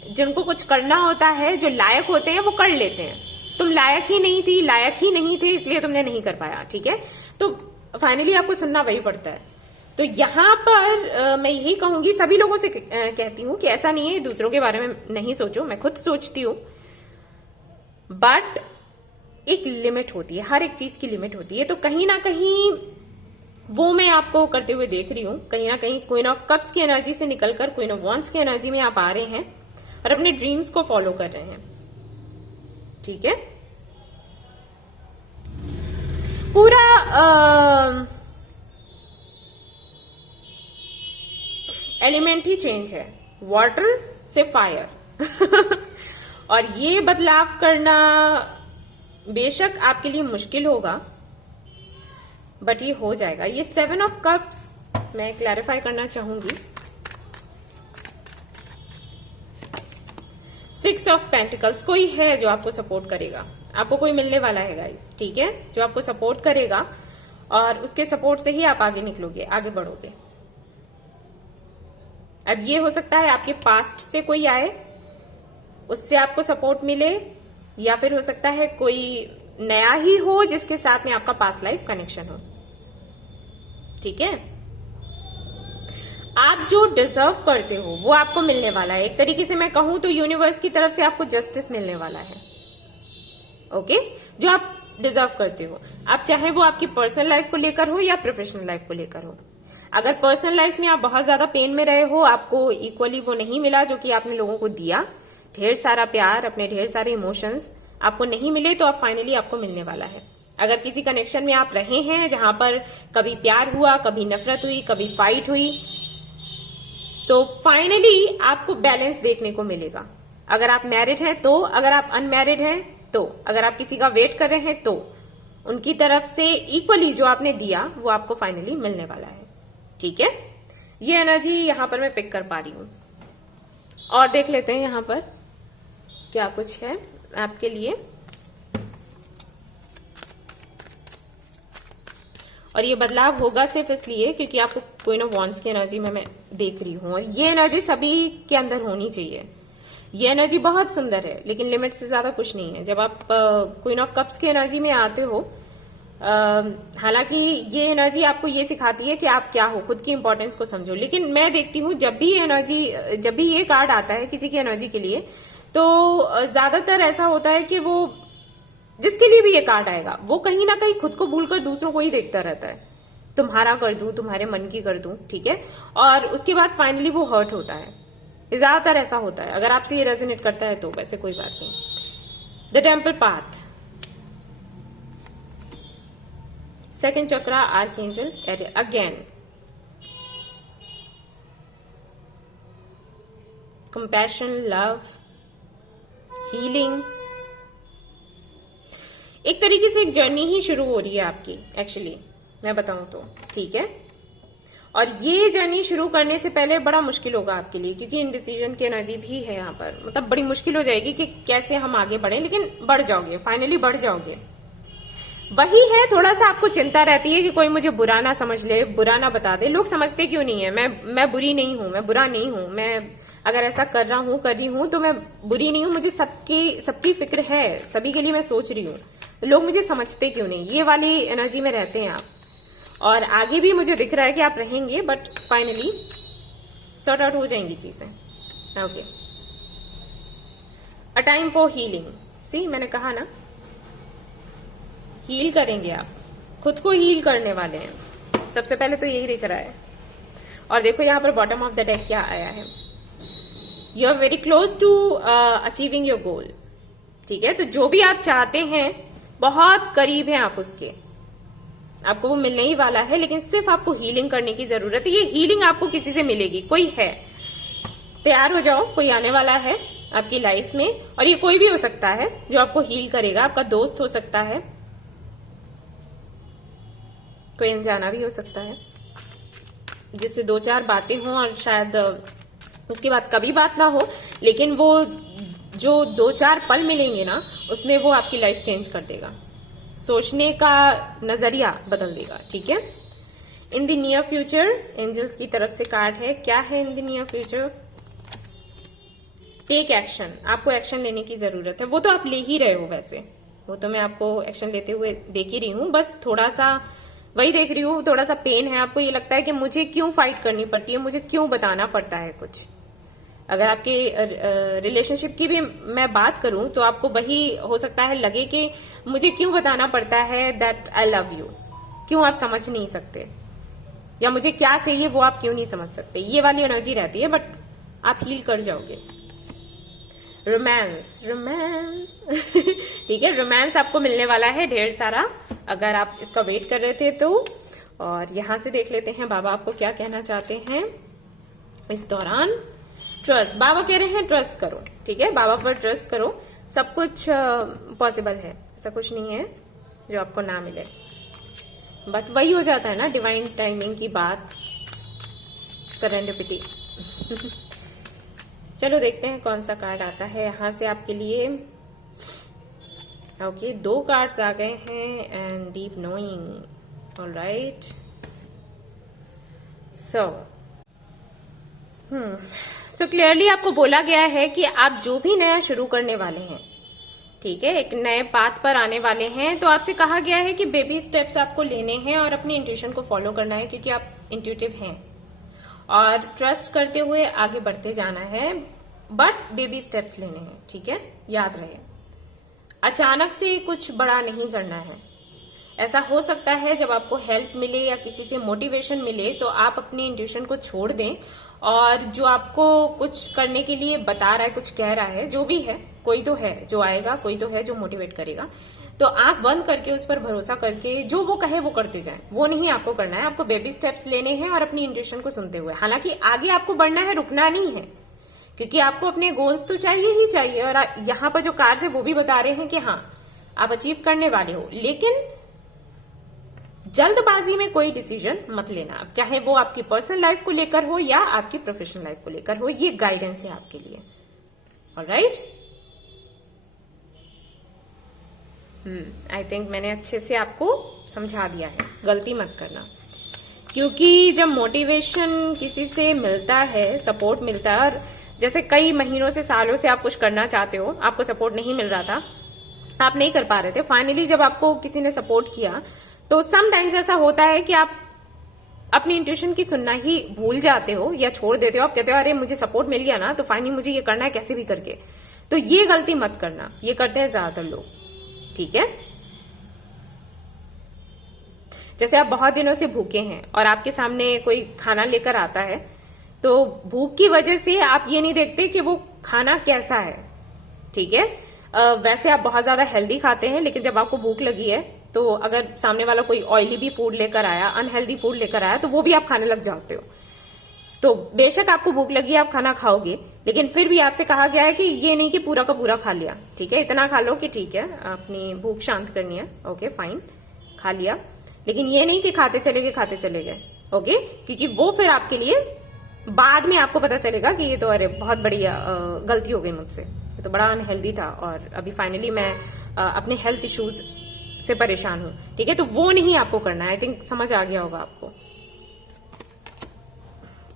जिनको कुछ करना होता है, जो लायक होते हैं वो कर लेते हैं, तुम लायक ही नहीं थी, लायक ही नहीं थे, इसलिए तुमने नहीं कर पाया। ठीक है, तो फाइनली आपको सुनना वही पड़ता है। तो यहां पर मैं यही कहूंगी, सभी लोगों से कहती हूं कि ऐसा नहीं है, दूसरों के बारे में नहीं सोचो, मैं खुद सोचती हूं, बट एक लिमिट होती है, हर एक चीज की लिमिट होती है। तो कहीं ना कहीं वो मैं आपको करते हुए देख रही हूं, कहीं ना कहीं क्वीन ऑफ कप्स की एनर्जी से निकलकर क्वीन ऑफ वॉन्ड्स की एनर्जी में आप आ रहे हैं और अपने ड्रीम्स को फॉलो कर रहे हैं। ठीक है, पूरा एलिमेंट ही चेंज है, वाटर से फायर और ये बदलाव करना बेशक आपके लिए मुश्किल होगा, बट ये हो जाएगा। ये 7 ऑफ कप्स मैं क्लैरिफाई करना चाहूंगी, 6 ऑफ पेंटिकल्स, कोई है जो आपको सपोर्ट करेगा, आपको कोई मिलने वाला है गाइस। ठीक है, जो आपको सपोर्ट करेगा और उसके सपोर्ट से ही आप आगे निकलोगे, आगे बढ़ोगे। अब ये हो सकता है आपके पास्ट से कोई आए, उससे आपको सपोर्ट मिले, या फिर हो सकता है कोई नया ही हो जिसके साथ में आपका पास्ट लाइफ कनेक्शन हो। ठीक है, आप जो डिजर्व करते हो वो आपको मिलने वाला है। एक तरीके से मैं कहूं तो यूनिवर्स की तरफ से आपको जस्टिस मिलने वाला है। ओके, जो आप डिजर्व करते हो, आप चाहे वो आपकी पर्सनल लाइफ को लेकर हो या प्रोफेशनल लाइफ को लेकर हो। अगर पर्सनल लाइफ में आप बहुत ज्यादा पेन में रहे हो, आपको इक्वली वो नहीं मिला जो कि आपने लोगों को दिया, ढेर सारा प्यार, अपने ढेर सारे इमोशंस आपको नहीं मिले, तो अब फाइनली आपको मिलने वाला है। अगर किसी कनेक्शन में आप रहे हैं जहां पर कभी प्यार हुआ, कभी नफरत हुई, कभी फाइट हुई, तो फाइनली आपको बैलेंस देखने को मिलेगा। अगर आप मैरिड हैं तो, अगर आप अनमैरिड हैं तो, अगर आप किसी का वेट कर रहे हैं तो, उनकी तरफ से इक्वली जो आपने दिया वो आपको फाइनली मिलने वाला है। ठीक है, ये एनर्जी यहां पर मैं पिक कर पा रही हूं। और देख लेते हैं यहां पर क्या कुछ है आपके लिए। और ये बदलाव होगा सिर्फ इसलिए क्योंकि आपको क्वीन ऑफ वॉन्ड्स की एनर्जी में मैं देख रही हूं, और ये एनर्जी सभी के अंदर होनी चाहिए। ये एनर्जी बहुत सुंदर है, लेकिन लिमिट से ज्यादा कुछ नहीं है। जब आप क्वीन ऑफ कप्स की एनर्जी में आते हो, हालांकि ये एनर्जी आपको ये सिखाती है कि आप क्या हो, खुद की इंपॉर्टेंस को समझो। लेकिन मैं देखती हूं जब भी ये कार्ड आता है किसी की एनर्जी के लिए, तो ज्यादातर ऐसा होता है कि वो जिसके लिए भी ये कार्ड आएगा वो कहीं ना कहीं खुद को भूलकर दूसरों को ही देखता रहता है, तुम्हारा कर दूं, तुम्हारे मन की कर दूं। ठीक है, और उसके बाद फाइनली वो हर्ट होता है। ज्यादातर ऐसा होता है। अगर आपसे ये रेजोनेट करता है तो वैसे कोई बात नहीं। The temple path, second chakra, archangel Ariel, again compassion, love, healing. एक तरीके से एक जर्नी ही शुरू हो रही है आपकी, एक्चुअली मैं बताऊं तो। ठीक है, और ये जर्नी शुरू करने से पहले बड़ा मुश्किल होगा आपके लिए, क्योंकि इनडिसीजन की एनर्जी भी है यहाँ पर। मतलब बड़ी मुश्किल हो जाएगी कि कैसे हम आगे बढ़े, लेकिन बढ़ जाओगे, फाइनली बढ़ जाओगे। वही है, थोड़ा सा आपको चिंता रहती है कि कोई मुझे बुरा ना समझ ले, बुरा ना बता दे। लोग समझते क्यों नहीं है? मैं बुरी नहीं हूं, मैं बुरा नहीं हूं, मैं अगर ऐसा कर रही हूं तो मैं बुरी नहीं हूं, मुझे सबकी फिक्र है, सभी के लिए मैं सोच रही हूँ। लोग मुझे समझते क्यों नहीं? ये वाली एनर्जी में रहते हैं आप, और आगे भी मुझे दिख रहा है कि आप रहेंगे, बट फाइनली सॉर्ट आउट हो जाएंगी चीजें। Okay, a time for healing. See, मैंने कहा ना, हील करेंगे आप, खुद को हील करने वाले हैं। सबसे पहले तो यही दिख रहा है। और देखो यहाँ पर बॉटम ऑफ द डेक क्या आया है, you are very close to achieving your goal. ठीक है, तो जो भी आप चाहते हैं बहुत करीब है आप उसके, आपको वो मिलने ही वाला है। लेकिन सिर्फ आपको हीलिंग करने की जरूरत है। ये हीलिंग आपको किसी से मिलेगी, कोई है, तैयार हो जाओ, कोई आने वाला है आपकी लाइफ में। और ये कोई भी हो सकता है जो आपको हील करेगा, आपका दोस्त हो सकता है, कोई अनजाना भी हो सकता है, जिससे 2-4 बातें हों और शायद उसके बाद कभी बात ना हो, लेकिन वो जो 2-4 पल मिलेंगे ना, उसमें वो आपकी लाइफ चेंज कर देगा। सोचने का नजरिया बदल देगा, ठीक है। In the near future, angels की तरफ से कार्ड है, क्या है in the near future? Take action, आपको एक्शन लेने की जरूरत है। वो तो आप ले ही रहे हो वैसे, वो तो मैं आपको एक्शन लेते हुए देख ही रही हूँ, बस थोड़ा सा वही देख रही हूँ, थोड़ा सा पेन है। आपको ये लगता है कि मुझे क्यों फाइट करनी पड़ती है, मुझे क्यों बताना पड़ता है कुछ। अगर आपके रिलेशनशिप की भी मैं बात करूं तो आपको वही हो सकता है लगे कि मुझे क्यों बताना पड़ता है दैट आई लव यू, क्यों आप समझ नहीं सकते, या मुझे क्या चाहिए वो आप क्यों नहीं समझ सकते। ये वाली एनर्जी रहती है, बट आप हील कर जाओगे। रोमांस, रोमांस ठीक है, रोमांस आपको मिलने वाला है ढेर सारा, अगर आप इसका वेट कर रहे थे तो। और यहां से देख लेते हैं बाबा आपको क्या कहना चाहते हैं इस दौरान। ट्रस्ट, बाबा कह रहे हैं ट्रस्ट करो, ठीक है, बाबा पर ट्रस्ट करो, सब कुछ पॉसिबल है, ऐसा कुछ नहीं है जो आपको ना मिले। बट वही हो जाता है ना डिवाइन टाइमिंग की बात, सरेंडिपिटी चलो देखते हैं कौन सा कार्ड आता है यहां से आपके लिए। ओके, 2 कार्ड्स आ गए हैं, and deep knowing, alright. So clearly आपको बोला गया है कि आप जो भी नया शुरू करने वाले हैं, ठीक है, एक नए पाथ पर आने वाले हैं, तो आपसे कहा गया है कि बेबी स्टेप्स आपको लेने हैं और अपनी इंट्यूशन को फॉलो करना है, क्योंकि आप इंट्यूटिव हैं और ट्रस्ट करते हुए आगे बढ़ते जाना है, बट बेबी स्टेप्स लेने हैं, ठीक है, याद रहे। अचानक से कुछ बड़ा नहीं करना है। ऐसा हो सकता है जब आपको हेल्प मिले या किसी से मोटिवेशन मिले तो आप अपनी इंट्यूशन को छोड़ दें, और जो आपको कुछ करने के लिए बता रहा है, कुछ कह रहा है, जो भी है, कोई तो है जो आएगा, कोई तो है जो मोटिवेट करेगा, तो आंख बंद करके उस पर भरोसा करके जो वो कहे वो करते जाएं। वो नहीं आपको करना है, आपको बेबी स्टेप्स लेने हैं और अपनी इंट्यूशन को सुनते हुए। हालांकि आगे आपको बढ़ना है, रुकना नहीं है, क्योंकि आपको अपने गोल्स तो चाहिए ही चाहिए, और यहाँ पर जो कार्ड्स है वो भी बता रहे हैं कि हाँ आप अचीव करने वाले हो, लेकिन जल्दबाजी में कोई डिसीजन मत लेना, चाहे वो आपकी पर्सनल लाइफ को लेकर हो या आपकी प्रोफेशनल लाइफ को लेकर हो। ये गाइडेंस है आपके लिए, ऑलराइट। आई थिंक मैंने अच्छे से आपको समझा दिया है, गलती मत करना, क्योंकि जब मोटिवेशन किसी से मिलता है, सपोर्ट मिलता है, और जैसे कई महीनों से सालों से आप कुछ करना चाहते हो, आपको सपोर्ट नहीं मिल रहा था, आप नहीं कर पा रहे थे, फाइनली जब आपको किसी ने सपोर्ट किया, तो समटाइम्स ऐसा होता है कि आप अपनी इंट्यूशन की सुनना ही भूल जाते हो या छोड़ देते हो। आप कहते हो अरे मुझे सपोर्ट मिल गया ना, तो फाइनली मुझे ये करना है कैसे भी करके। तो ये गलती मत करना, ये करते हैं ज्यादातर लोग, ठीक है। जैसे आप बहुत दिनों से भूखे हैं और आपके सामने कोई खाना लेकर आता है, तो भूख की वजह से आप ये नहीं देखते कि वो खाना कैसा है, ठीक है। वैसे आप बहुत ज्यादा हेल्दी खाते हैं, लेकिन जब आपको भूख लगी है तो अगर सामने वाला कोई ऑयली भी फूड लेकर आया, अनहेल्दी फूड लेकर आया, तो वो भी आप खाने लग जाते हो। तो बेशक आपको भूख लगी, आप खाना खाओगे, लेकिन फिर भी आपसे कहा गया है कि ये नहीं कि पूरा का पूरा खा लिया, ठीक है, इतना खा लो कि ठीक है अपनी भूख शांत करनी है, ओके फाइन, खा लिया, लेकिन ये नहीं कि खाते चले गए, ओके, क्योंकि वो फिर आपके लिए बाद में आपको पता चलेगा कि ये तो अरे बहुत बड़ी गलती हो गई मुझसे, ये तो बड़ा अनहेल्दी था और अभी फाइनली मैं अपने हेल्थ इश्यूज से परेशान हूं, ठीक है। तो वो नहीं आपको करना है, आई थिंक समझ आ गया होगा आपको।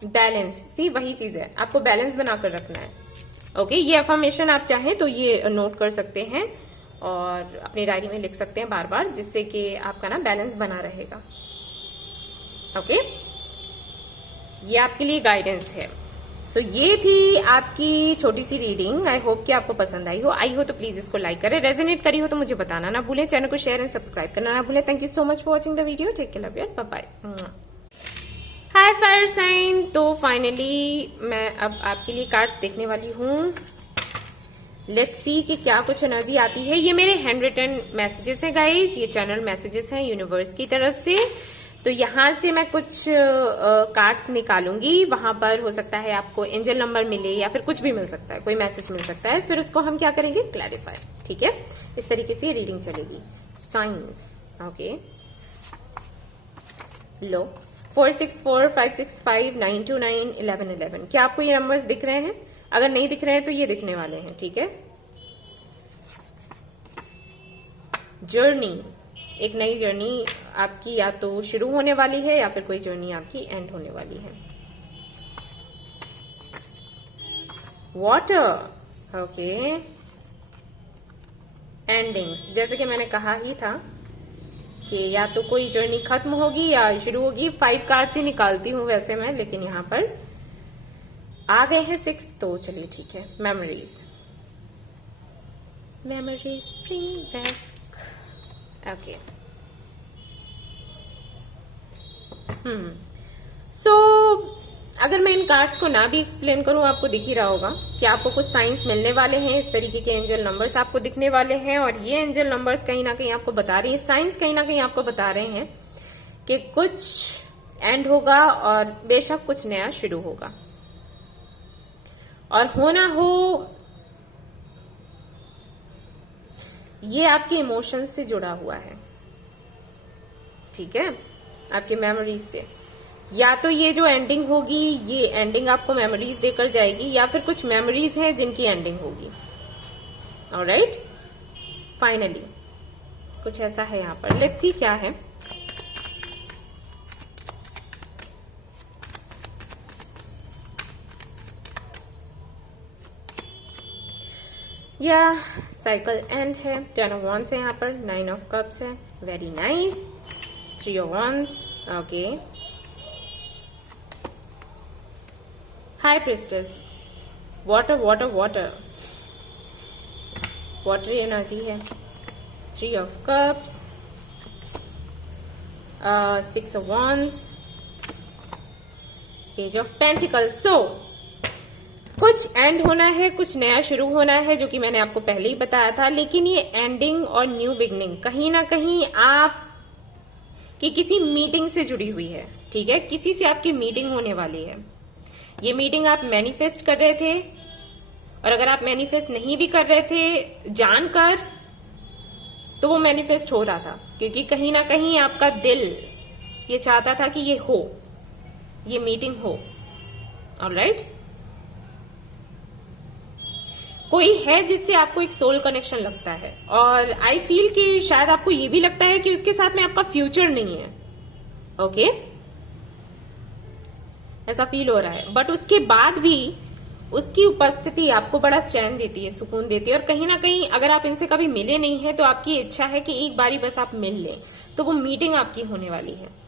बैलेंस, सी वही चीज है, आपको बैलेंस बनाकर रखना है, ओके। ये अफर्मेशन आप चाहें तो ये नोट कर सकते हैं और अपनी डायरी में लिख सकते हैं बार बार, जिससे कि आपका ना बैलेंस बना रहेगा, ओके। ये आपके लिए गाइडेंस है। सो ये थी आपकी छोटी सी रीडिंग, आई होप कि आपको पसंद आई हो तो प्लीज इसको लाइक करें, रेजोनेट करी हो तो मुझे बताना ना भूलें, चैनल को शेयर एंड सब्सक्राइब करना ना भूलें। Thank you so much for watching the video, take care, love you, bye bye. Hi fire sign, तो फाइनली मैं अब आपके लिए कार्ड्स देखने वाली हूँ। लेट्स सी कि क्या कुछ एनर्जी आती है। ये मेरे हैंड रिटन मैसेजेस हैं गाइस, ये चैनल मैसेजेस हैं यूनिवर्स की तरफ से। तो यहां से मैं कुछ कार्ड्स निकालूंगी, वहां पर हो सकता है आपको एंजल नंबर मिले या फिर कुछ भी मिल सकता है, कोई मैसेज मिल सकता है, फिर उसको हम क्या करेंगे, क्लैरिफाई, ठीक है। इस तरीके से रीडिंग चलेगी। साइंस, ओके, लो 464 565 929 1111, क्या आपको ये नंबर्स दिख रहे हैं? अगर नहीं दिख रहे हैं तो ये दिखने वाले हैं, ठीक है। जर्नी, एक नई जर्नी आपकी या तो शुरू होने वाली है या फिर कोई जर्नी आपकी एंड होने वाली है। वाटर, ओके, एंडिंग्स, जैसे कि मैंने कहा ही था कि या तो कोई जर्नी खत्म होगी या शुरू होगी। 5 कार्ड्स ही निकालती हूं वैसे मैं, लेकिन यहां पर आ गए हैं 6, तो चलिए ठीक है। Memories, memories bring back, okay. So अगर मैं इन कार्ड्स को ना भी एक्सप्लेन करूं, आपको दिख ही रहा होगा कि आपको कुछ साइंस मिलने वाले हैं, इस तरीके के एंजल नंबर्स आपको दिखने वाले हैं, और ये एंजल नंबर्स कहीं ना कहीं आपको बता रही है, साइंस कहीं ना कहीं आपको बता रहे हैं कि कुछ एंड होगा और बेशक कुछ नया शुरू होगा। और होना हो ये आपके इमोशंस से जुड़ा हुआ है, ठीक है, आपके मेमोरीज से। या तो ये जो एंडिंग होगी, ये एंडिंग आपको मेमोरीज देकर जाएगी, या फिर कुछ मेमोरीज हैं जिनकी एंडिंग होगी। ऑलराइट, फाइनली कुछ ऐसा है यहां पर। लेट्स सी क्या है। या साइकिल एंड है, 10 ऑफ wands है यहाँ पर, 9 ऑफ कप्स है, very nice, 3 of wands, okay, high priestess, water water water, watery energy है, 3 of cups, 6 of wands, page of pentacles. So कुछ एंड होना है, कुछ नया शुरू होना है, जो कि मैंने आपको पहले ही बताया था। लेकिन ये एंडिंग और न्यू बिगनिंग कहीं ना कहीं आप की किसी मीटिंग से जुड़ी हुई है, ठीक है, किसी से आपकी मीटिंग होने वाली है। ये मीटिंग आप मैनिफेस्ट कर रहे थे, और अगर आप मैनिफेस्ट नहीं भी कर रहे थे जानकर, तो वो मैनिफेस्ट हो रहा था, क्योंकि कहीं ना कहीं आपका दिल ये चाहता था कि ये हो, ये मीटिंग हो। ऑलराइट, कोई है जिससे आपको एक सोल कनेक्शन लगता है, और आई फील कि शायद आपको ये भी लगता है कि उसके साथ में आपका फ्यूचर नहीं है। ओके, ऐसा फील हो रहा है, बट उसके बाद भी उसकी उपस्थिति आपको बड़ा चैन देती है, सुकून देती है। और कहीं ना कहीं अगर आप इनसे कभी मिले नहीं है, तो आपकी इच्छा है कि एक बारी बस आप मिल लें, तो वो मीटिंग आपकी होने वाली है।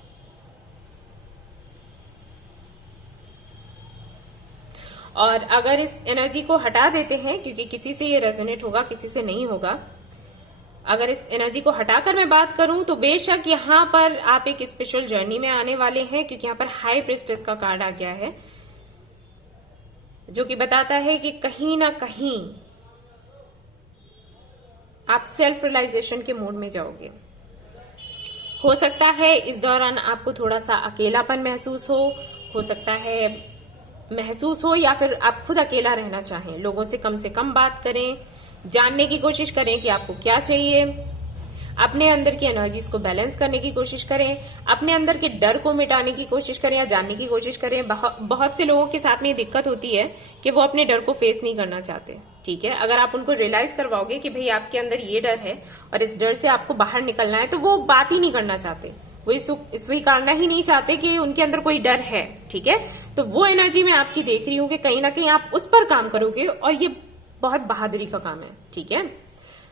और अगर इस एनर्जी को हटा देते हैं, क्योंकि किसी से ये रेजोनेट होगा, किसी से नहीं होगा, अगर इस एनर्जी को हटाकर मैं बात करूं, तो बेशक यहां पर आप एक स्पेशल जर्नी में आने वाले हैं, क्योंकि यहां पर हाई प्रिस्टेस का कार्ड आ गया है, जो कि बताता है कि कहीं ना कहीं आप सेल्फ रियलाइजेशन के मोड में जाओगे। हो सकता है इस दौरान आपको थोड़ा सा अकेलापन महसूस हो सकता है महसूस हो, या फिर आप खुद अकेला रहना चाहें। लोगों से कम बात करें, जानने की कोशिश करें कि आपको क्या चाहिए, अपने अंदर की एनर्जीज को बैलेंस करने की कोशिश करें, अपने अंदर के डर को मिटाने की कोशिश करें या जानने की कोशिश करें। बहुत से लोगों के साथ में ये दिक्कत होती है कि वो अपने डर को फेस नहीं करना चाहते, ठीक है। अगर आप उनको रियलाइज करवाओगे कि भाई आपके अंदर ये डर है और इस डर से आपको बाहर निकलना है, तो वो बात ही नहीं करना चाहते, वो स्वीकारना ही नहीं चाहते कि उनके अंदर कोई डर है, ठीक है। तो वो एनर्जी मैं आपकी देख रही हूं कि कहीं ना कहीं आप उस पर काम करोगे, और ये बहुत बहादुरी का काम है, ठीक है।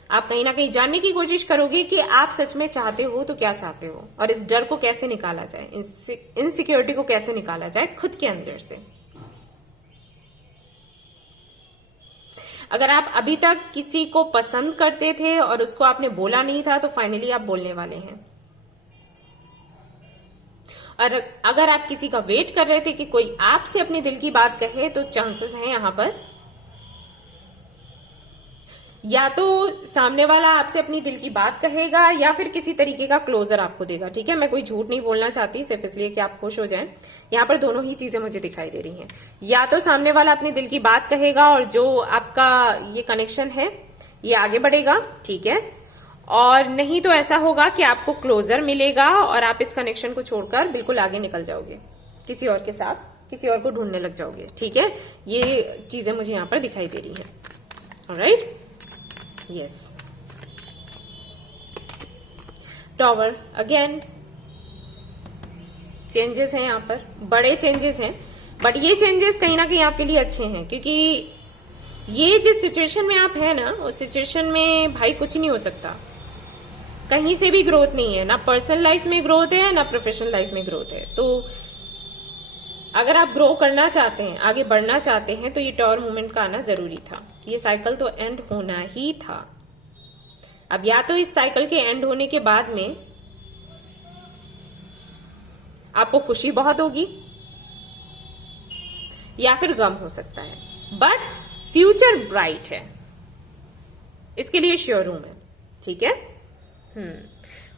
आप कहीं ना कहीं जानने की कोशिश करोगे कि आप सच में चाहते हो तो क्या चाहते हो, और इस डर को कैसे निकाला जाए, इनसिक्योरिटी को कैसे निकाला जाए खुद के अंदर से। अगर आप अभी तक किसी को पसंद करते थे और उसको आपने बोला नहीं था, तो फाइनली आप बोलने वाले हैं। और अगर आप किसी का वेट कर रहे थे कि कोई आपसे अपने दिल की बात कहे, तो चांसेस हैं यहां पर या तो सामने वाला आपसे अपनी दिल की बात कहेगा, या फिर किसी तरीके का क्लोजर आपको देगा, ठीक है। मैं कोई झूठ नहीं बोलना चाहती, सिर्फ इसलिए कि आप खुश हो जाएं। यहां पर दोनों ही चीजें मुझे दिखाई दे रही हैं। या तो सामने वाला अपने दिल की बात कहेगा, और जो आपका ये कनेक्शन है ये आगे बढ़ेगा, ठीक है। और नहीं तो ऐसा होगा कि आपको क्लोजर मिलेगा और आप इस कनेक्शन को छोड़कर बिल्कुल आगे निकल जाओगे, किसी और के साथ किसी और को ढूंढने लग जाओगे, ठीक है। ये चीजें मुझे यहां पर दिखाई दे रही हैं। Alright, yes. Tower, again changes हैं यहाँ पर, बड़े चेंजेस हैं, बट ये चेंजेस कहीं ना कहीं आपके लिए अच्छे हैं, क्योंकि ये जिस सिचुएशन में आप हैं ना, उस सिचुएशन में भाई कुछ नहीं हो सकता, कहीं से भी ग्रोथ नहीं है, ना पर्सनल लाइफ में ग्रोथ है ना प्रोफेशनल लाइफ में ग्रोथ है। तो अगर आप ग्रो करना चाहते हैं, आगे बढ़ना चाहते हैं, तो ये टॉवर मूवमेंट का आना जरूरी था। ये साइकिल तो एंड होना ही था। अब या तो इस साइकिल के एंड होने के बाद में आपको खुशी बहुत होगी या फिर गम हो सकता है, बट फ्यूचर ब्राइट है, इसके लिए श्योर हूं मैं। ठीक है,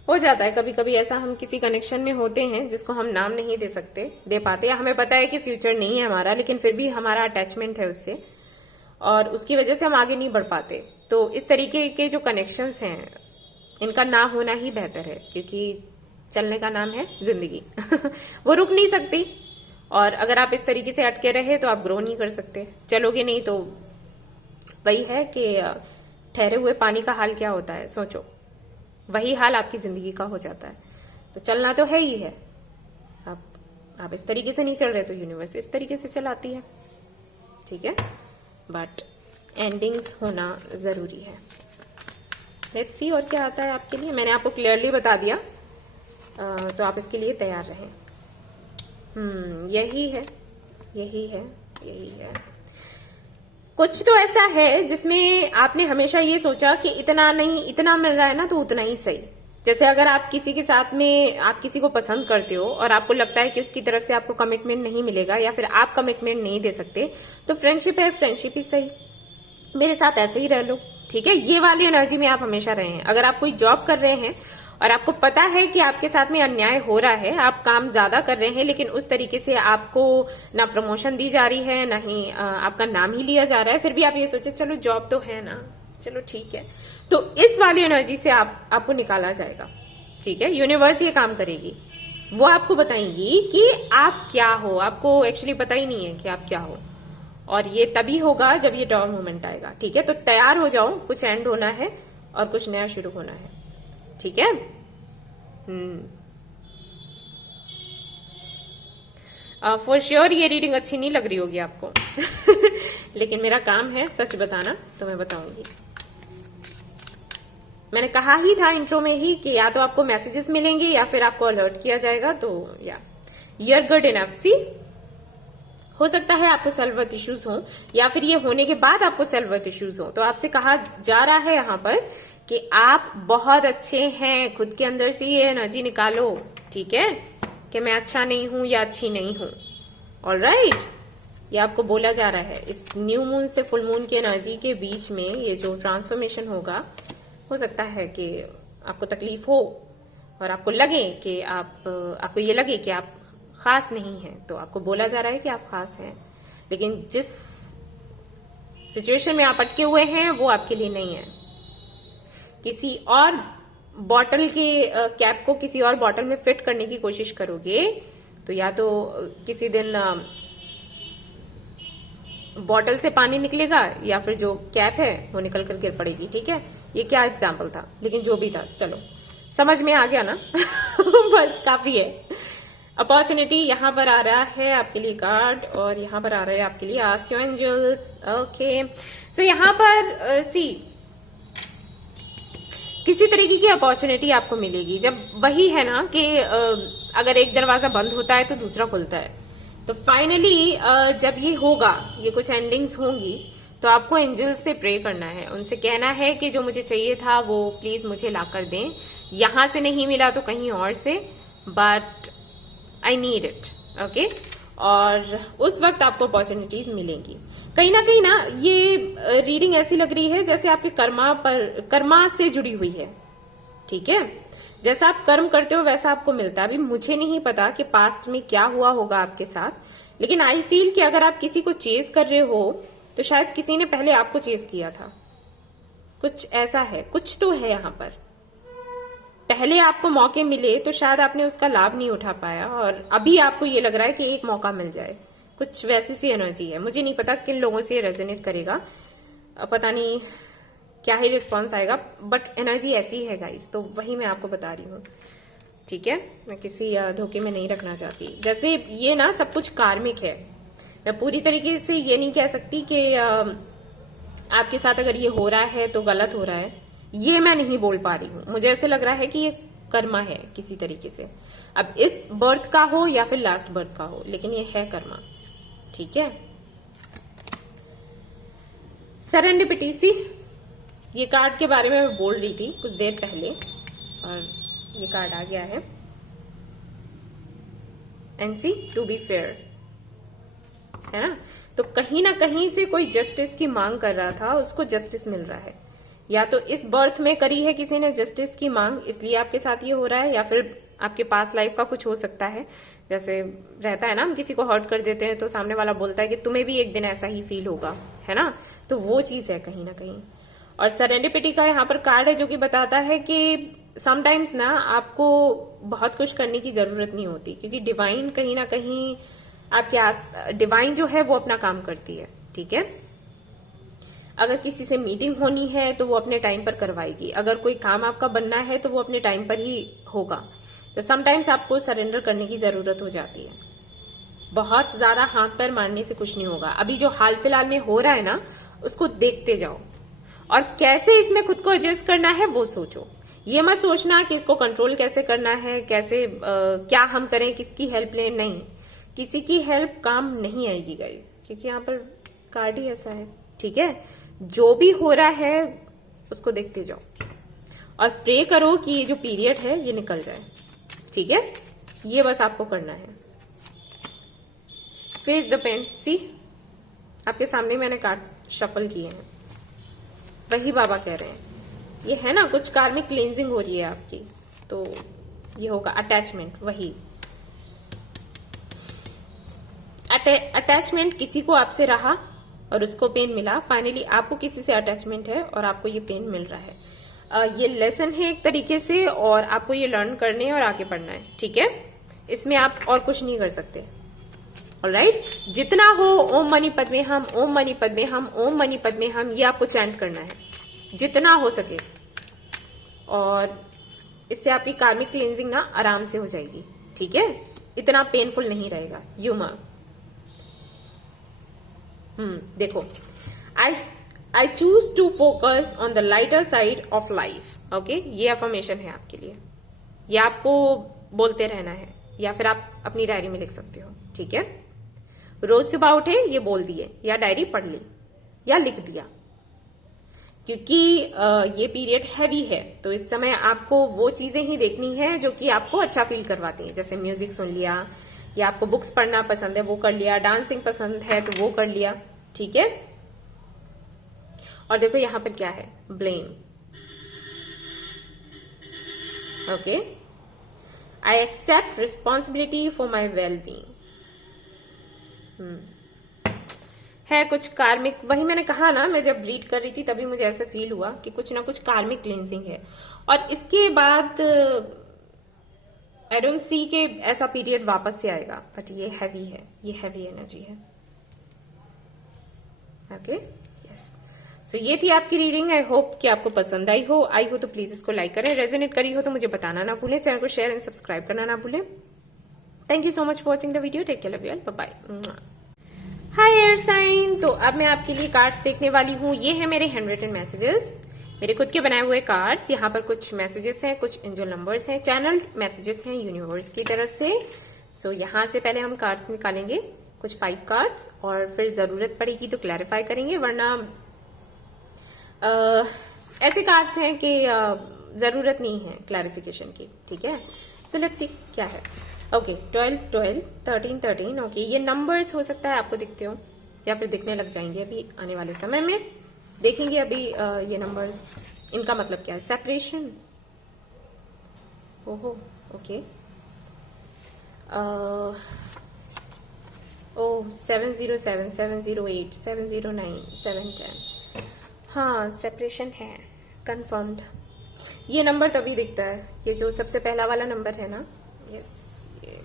हो जाता है कभी कभी ऐसा, हम किसी कनेक्शन में होते हैं जिसको हम नाम नहीं दे पाते, या हमें पता है कि फ्यूचर नहीं है हमारा, लेकिन फिर भी हमारा अटैचमेंट है उससे और उसकी वजह से हम आगे नहीं बढ़ पाते। तो इस तरीके के जो कनेक्शंस हैं, इनका ना होना ही बेहतर है, क्योंकि चलने का नाम है जिंदगी वो रुक नहीं सकती, और अगर आप इस तरीके से अटके रहे तो आप ग्रो नहीं कर सकते, चलोगे नहीं। तो वही है कि ठहरे हुए पानी का हाल क्या होता है, सोचो, वही हाल आपकी जिंदगी का हो जाता है। तो चलना तो है ही है, आप इस तरीके से नहीं चल रहे तो यूनिवर्स इस तरीके से चलाती है। ठीक है, बट एंडिंग्स होना जरूरी है। लेट्स सी और क्या आता है आपके लिए। मैंने आपको क्लियरली बता दिया, तो आप इसके लिए तैयार रहें। यही है, यही है, यही है। कुछ तो ऐसा है जिसमें आपने हमेशा ये सोचा कि इतना नहीं, इतना मिल रहा है ना तो उतना ही सही। जैसे अगर आप किसी के साथ में, आप किसी को पसंद करते हो और आपको लगता है कि उसकी तरफ से आपको कमिटमेंट नहीं मिलेगा या फिर आप कमिटमेंट नहीं दे सकते, तो फ्रेंडशिप है, फ्रेंडशिप ही सही, मेरे साथ ऐसे ही रह लो। ठीक है, ये वाली एनर्जी में आप हमेशा रहें। अगर आप कोई जॉब कर रहे हैं और आपको पता है कि आपके साथ में अन्याय हो रहा है, आप काम ज्यादा कर रहे हैं, लेकिन उस तरीके से आपको ना प्रमोशन दी जा रही है, ना ही आपका नाम ही लिया जा रहा है, फिर भी आप ये सोचे चलो जॉब तो है ना, चलो ठीक है, तो इस वाली एनर्जी से आपको निकाला जाएगा। ठीक है, यूनिवर्स ये काम करेगी, वो आपको बताएंगी कि आप क्या हो। आपको एक्चुअली पता ही नहीं है कि आप क्या हो, और ये तभी होगा जब ये टॉवर मूवमेंट आएगा। ठीक है, तो तैयार हो जाओ, कुछ एंड होना है और कुछ नया शुरू होना है। ठीक है, फॉर श्योर ये रीडिंग अच्छी नहीं लग रही होगी आपको लेकिन मेरा काम है सच बताना, तो मैं बताऊंगी। मैंने कहा ही था इंट्रो में ही कि या तो आपको मैसेजेस मिलेंगे या फिर आपको अलर्ट किया जाएगा। तो या यूर गुड इनफ। सी, हो सकता है आपको सेल्फ वर्थ इश्यूज हो, या फिर ये होने के बाद आपको सेल्फ वर्थ इश्यूज हो, तो आपसे कहा जा रहा है यहाँ पर कि आप बहुत अच्छे हैं, खुद के अंदर से ये एनर्जी निकालो। ठीक है, कि मैं अच्छा नहीं हूं या अच्छी नहीं हूं। ऑलराइट, ये आपको बोला जा रहा है। इस न्यू मून से फुल मून की एनर्जी के बीच में ये जो ट्रांसफॉर्मेशन होगा, हो सकता है कि आपको तकलीफ हो और आपको लगे कि आपको ये लगे कि आप खास नहीं हैं, तो आपको बोला जा रहा है कि आप खास हैं, लेकिन जिस सिचुएशन में आप अटके हुए हैं वो आपके लिए नहीं है। किसी और बॉटल के कैप को किसी और बॉटल में फिट करने की कोशिश करोगे तो या तो किसी दिन बॉटल से पानी निकलेगा या फिर जो कैप है वो निकल कर गिर पड़ेगी। ठीक है, ये क्या एग्जाम्पल था, लेकिन जो भी था, चलो समझ में आ गया ना बस काफी है। अपॉर्चुनिटी यहाँ पर आ रहा है आपके लिए कार्ड, और यहाँ पर आ रहा है आपके लिए आस्क योर एंजल्स। ओके, सो यहाँ पर सी, किसी तरीके की अपॉर्चुनिटी आपको मिलेगी। जब वही है ना कि अगर एक दरवाजा बंद होता है तो दूसरा खुलता है, तो फाइनली जब ये होगा, ये कुछ एंडिंग्स होंगी, तो आपको एंजल्स से प्रे करना है, उनसे कहना है कि जो मुझे चाहिए था वो प्लीज मुझे ला कर दें, यहां से नहीं मिला तो कहीं और से, but I need it. Okay, और उस वक्त आपको अपॉर्चुनिटीज मिलेंगी। कहीं ना ये रीडिंग ऐसी लग रही है जैसे आपके कर्मा से जुड़ी हुई है। ठीक है, जैसा आप कर्म करते हो वैसा आपको मिलता है। अभी मुझे नहीं पता कि पास्ट में क्या हुआ होगा आपके साथ, लेकिन आई फील कि अगर आप किसी को चेज कर रहे हो तो शायद किसी ने पहले आपको चेज किया था, कुछ ऐसा है, कुछ तो है यहाँ पर। पहले आपको मौके मिले तो शायद आपने उसका लाभ नहीं उठा पाया, और अभी आपको ये लग रहा है कि एक मौका मिल जाए, कुछ वैसी सी एनर्जी है। मुझे नहीं पता किन लोगों से रेजोनेट करेगा, पता नहीं क्या ही रिस्पॉन्स आएगा, बट एनर्जी ऐसी है गाइस, तो वही मैं आपको बता रही हूँ। ठीक है, मैं किसी धोखे में नहीं रखना चाहती। जैसे ये ना सब कुछ कार्मिक है, मैं पूरी तरीके से ये नहीं कह सकती कि आपके साथ अगर ये हो रहा है तो गलत हो रहा है, ये मैं नहीं बोल पा रही हूँ। मुझे ऐसे लग रहा है कि ये कर्मा है किसी तरीके से, अब इस बर्थ का हो या फिर लास्ट बर्थ का हो, लेकिन ये है कर्मा। ठीक है, सेरेंडिपिटी, ये कार्ड के बारे में मैं बोल रही थी कुछ देर पहले और ये कार्ड आ गया है। And see to be fair, है ना, तो कहीं ना कहीं से कोई जस्टिस की मांग कर रहा था, उसको जस्टिस मिल रहा है। या तो इस बर्थ में करी है किसी ने जस्टिस की मांग, इसलिए आपके साथ ये हो रहा है, या फिर आपके पास लाइफ का कुछ हो सकता है। जैसे रहता है ना, हम किसी को हर्ट कर देते हैं तो सामने वाला बोलता है कि तुम्हें भी एक दिन ऐसा ही फील होगा, है ना, तो वो चीज है कहीं ना कहीं। और सेरेंडिपिटी का यहाँ पर कार्ड है जो कि बताता है कि समटाइम्स ना आपको बहुत कुछ करने की जरूरत नहीं होती, क्योंकि डिवाइन कहीं ना कहीं आपके आस, डिवाइन जो है वो अपना काम करती है। ठीक है, अगर किसी से मीटिंग होनी है तो वो अपने टाइम पर करवाएगी, अगर कोई काम आपका बनना है तो वो अपने टाइम पर ही होगा। तो समटाइम्स आपको सरेंडर करने की जरूरत हो जाती है, बहुत ज्यादा हाथ पैर मारने से कुछ नहीं होगा। अभी जो हाल फिलहाल में हो रहा है ना, उसको देखते जाओ और कैसे इसमें खुद को एडजस्ट करना है वो सोचो। ये मत सोचना कि इसको कंट्रोल कैसे करना है, कैसे क्या हम करें, किसकी हेल्प लें, नहीं, किसी की हेल्प काम नहीं आएगी गाइस, क्योंकि यहाँ पर कार्ड ही ऐसा है। ठीक है, जो भी हो रहा है उसको देखते जाओ और प्रे करो कि ये जो पीरियड है ये निकल जाए। ठीक है, ये बस आपको करना है। फेस द पेन, सी आपके सामने मैंने कार्ड शफल किए हैं, वही बाबा कह रहे हैं। ये है ना, कुछ कार्मिक क्लींजिंग हो रही है आपकी, तो ये होगा अटैचमेंट। वही अटैचमेंट, किसी को आपसे रहा और उसको पेन मिला, फाइनली आपको किसी से अटैचमेंट है और आपको ये पेन मिल रहा है। ये लेसन है एक तरीके से, और आपको ये लर्न करने और आगे बढ़ना है। ठीक है, इसमें आप और कुछ नहीं कर सकते। ऑलराइट, जितना हो ओम मनी पद्मे हम, ओम मनी पद्मे हम, ओम मनी पद्मे हम, ये आपको चैंट करना है जितना हो सके, और इससे आपकी कार्मिक क्लींजिंग ना आराम से हो जाएगी। ठीक है, इतना पेनफुल नहीं रहेगा। यूमा देखो, I choose to focus on the lighter side of life. Okay, ये अफर्मेशन है आपके लिए, ये आपको बोलते रहना है, या फिर आप अपनी डायरी में लिख सकते हो। ठीक है, रोज सुबह उठे ये बोल दिए, या डायरी पढ़ ली, या लिख दिया, क्योंकि ये पीरियड हैवी है, तो इस समय आपको वो चीजें ही देखनी है जो कि आपको अच्छा फील करवाती हैं। जैसे म्यूजिक सुन लिया, या आपको बुक्स पढ़ना पसंद है वो कर लिया, डांसिंग पसंद है तो वो कर लिया। ठीक है, और देखो यहां पर क्या है, blame. Okay, I accept responsibility for my wellbeing. है कुछ कार्मिक, वही मैंने कहा ना, मैं जब रीड कर रही थी तभी मुझे ऐसा फील हुआ कि कुछ ना कुछ कार्मिक क्लींजिंग है। और इसके बाद आई डोंट सी के ऐसा पीरियड वापस से आएगा, बट ये हैवी है, ये हैवी एनर्जी है। ओके, यस, सो ये थी आपकी रीडिंग। आई होप कि आपको पसंद आई हो। तो प्लीज इसको लाइक करें, रेजोनेट करी हो तो मुझे बताना ना भूलें, चैनल को शेयर एंड सब्सक्राइब करना ना भूलें। Thank you so much for watching the video, take care, love you all, bye bye. Hi air sign, तो अब मैं आपके लिए कार्ड्स देखने वाली हूँ। ये है मेरे हैंड रिटन मैसेजेस, मेरे खुद के बनाए हुए कार्ड्स। यहाँ पर कुछ मैसेजेस हैं, कुछ एंजल नंबर्स हैं, चैनल मैसेजेस हैं यूनिवर्स की तरफ से। सो यहाँ से पहले हम कार्ड्स निकालेंगे, कुछ 5 कार्ड्स, और फिर जरूरत पड़ेगी तो क्लैरिफाई करेंगे, वरना ऐसे कार्ड्स हैं कि जरूरत नहीं है क्लैरिफिकेशन की। ठीक है, सो लेट्स सी क्या है। ओके, 12 12 13 13। ओके, ये नंबर्स हो सकता है आपको दिखते हो या फिर दिखने लग जाएंगे अभी आने वाले समय में, देखेंगे अभी ये नंबर्स, इनका मतलब क्या है। सेपरेशन, ओहो, ओके, 707 708 709 710, हाँ सेपरेशन है, कंफर्म्ड। ये नंबर तभी दिखता है, ये जो सबसे पहला वाला नंबर है ना, यस, ये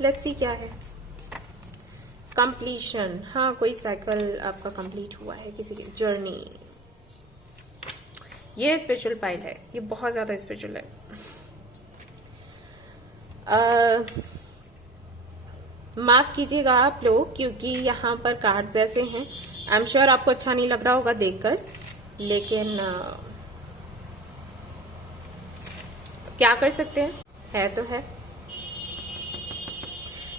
लेट्स सी क्या है। कंप्लीशन, हाँ कोई साइकिल आपका कंप्लीट हुआ है, किसी की जर्नी। ये स्पिरिचुअल पाइल है, ये बहुत ज्यादा स्पिरिचुअल है। माफ कीजिएगा आप लोग, क्योंकि यहाँ पर कार्ड्स ऐसे हैं, आई एम श्योर आपको अच्छा नहीं लग रहा होगा देखकर, लेकिन क्या कर सकते हैं, है तो है।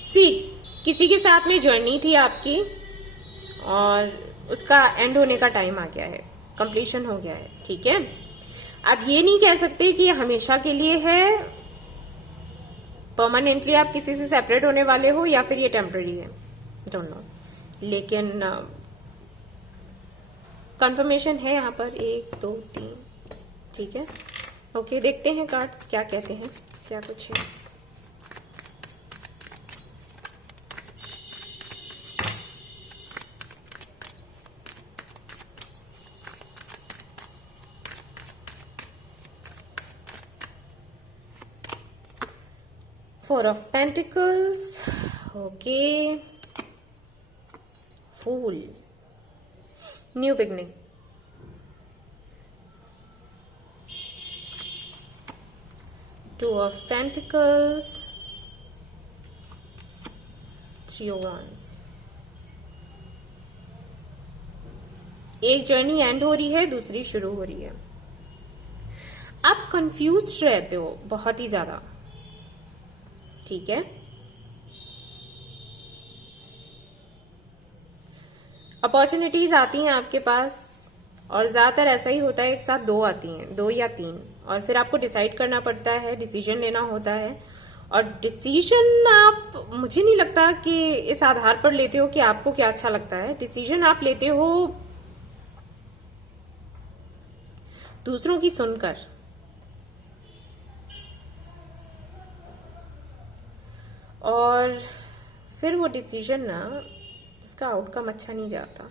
सी, किसी के साथ में जर्नी थी आपकी और उसका एंड होने का टाइम आ गया है, कंप्लीशन हो गया है, ठीक है। आप ये नहीं कह सकते कि ये हमेशा के लिए है, परमानेंटली आप किसी से सेपरेट होने वाले हो, या फिर ये टेम्पररी है, डोंट नो, लेकिन कंफर्मेशन है यहाँ पर 1 2 3, ठीक है। ओके, देखते हैं कार्ड्स क्या कहते हैं, क्या कुछ है। Four of Pentacles, okay, Fool, new beginning, Two of Pentacles, Three of Wands। एक जर्नी एंड हो रही है, दूसरी शुरू हो रही है। आप कंफ्यूज रहते हो बहुत ही ज्यादा, ठीक है। अपॉर्चुनिटीज आती हैं आपके पास, और ज्यादातर ऐसा ही होता है, एक साथ 2 आती हैं, 2 या 3, और फिर आपको डिसाइड करना पड़ता है, डिसीजन लेना होता है। और डिसीजन आप, मुझे नहीं लगता कि इस आधार पर लेते हो कि आपको क्या अच्छा लगता है, डिसीजन आप लेते हो दूसरों की सुनकर, और फिर वो डिसीजन ना, उसका आउटकम अच्छा नहीं जाता।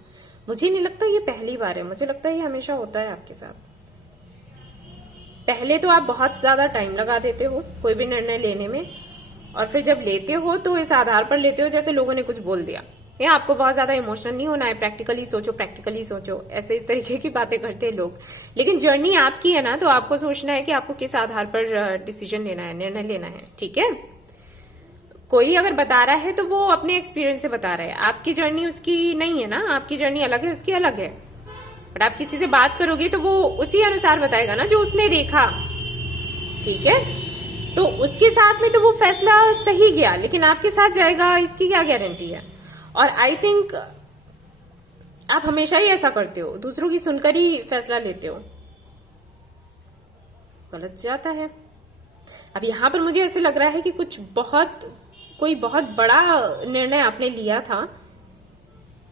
मुझे नहीं लगता ये पहली बार है, मुझे लगता है ये हमेशा होता है आपके साथ। पहले तो आप बहुत ज्यादा टाइम लगा देते हो कोई भी निर्णय लेने में, और फिर जब लेते हो तो इस आधार पर लेते हो जैसे लोगों ने कुछ बोल दिया, या आपको बहुत ज्यादा इमोशनल नहीं होना है, प्रैक्टिकली सोचो, प्रैक्टिकली सोचो, ऐसे इस तरीके की बातें करते हैं लोग। लेकिन जर्नी आपकी है ना, तो आपको सोचना है कि आपको किस आधार पर डिसीजन लेना है, निर्णय लेना है, ठीक है। कोई अगर बता रहा है तो वो अपने एक्सपीरियंस से बता रहा है, आपकी जर्नी उसकी नहीं है ना, आपकी जर्नी अलग है, उसकी अलग है। बट आप किसी से बात करोगे तो वो उसी अनुसार बताएगा ना जो उसने देखा, ठीक है। तो उसके साथ में तो वो फैसला सही गया, लेकिन आपके साथ जाएगा इसकी क्या गारंटी है। और आई थिंक आप हमेशा ही ऐसा करते हो, दूसरों की सुनकर ही फैसला लेते हो, गलत जाता है। अब यहां पर मुझे ऐसे लग रहा है कि कोई बहुत बड़ा निर्णय आपने लिया था,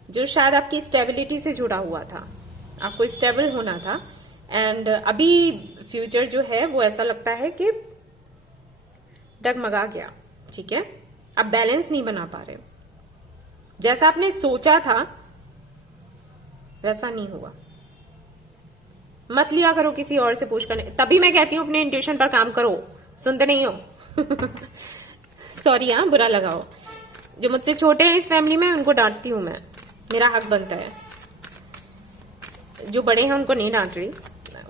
जो शायद आपकी स्टेबिलिटी से जुड़ा हुआ था, आपको स्टेबल होना था, एंड अभी फ्यूचर जो है वो ऐसा लगता है कि डगमगा गया, ठीक है। आप बैलेंस नहीं बना पा रहे, जैसा आपने सोचा था वैसा नहीं हुआ। मत लिया करो किसी और से पूछ कर, तभी मैं कहती हूं अपने इंट्यूशन पर काम करो, सुनते नहीं हो। सॉरी, हाँ, बुरा लगाओ। जो मुझसे छोटे हैं इस फैमिली में उनको डांटती हूं मैं, मेरा हक बनता है। जो बड़े हैं उनको नहीं डांट रही,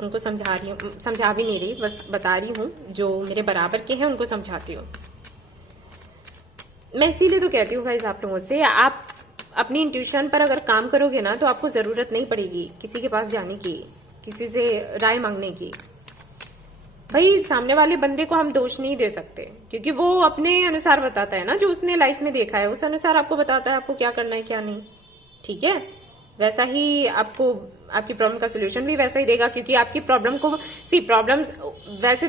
उनको समझा रही हूँ, समझा भी नहीं रही, बस बता रही हूँ। जो मेरे बराबर के हैं उनको समझाती हूँ मैं। इसीलिए तो कहती हूँ गाइस आप लोगों से, आप अपनी इंट्यूशन पर अगर काम करोगे ना, तो आपको जरूरत नहीं पड़ेगी किसी के पास जाने की, किसी से राय मांगने की। भाई सामने वाले बंदे को हम दोष नहीं दे सकते, क्योंकि वो अपने अनुसार बताता है ना, जो उसने लाइफ में देखा है उस अनुसार आपको बताता है आपको क्या करना है क्या नहीं, ठीक है। वैसा ही आपको आपकी प्रॉब्लम का सोल्यूशन भी वैसा ही देगा, क्योंकि आपकी प्रॉब्लम को प्रॉब्लम्स वैसे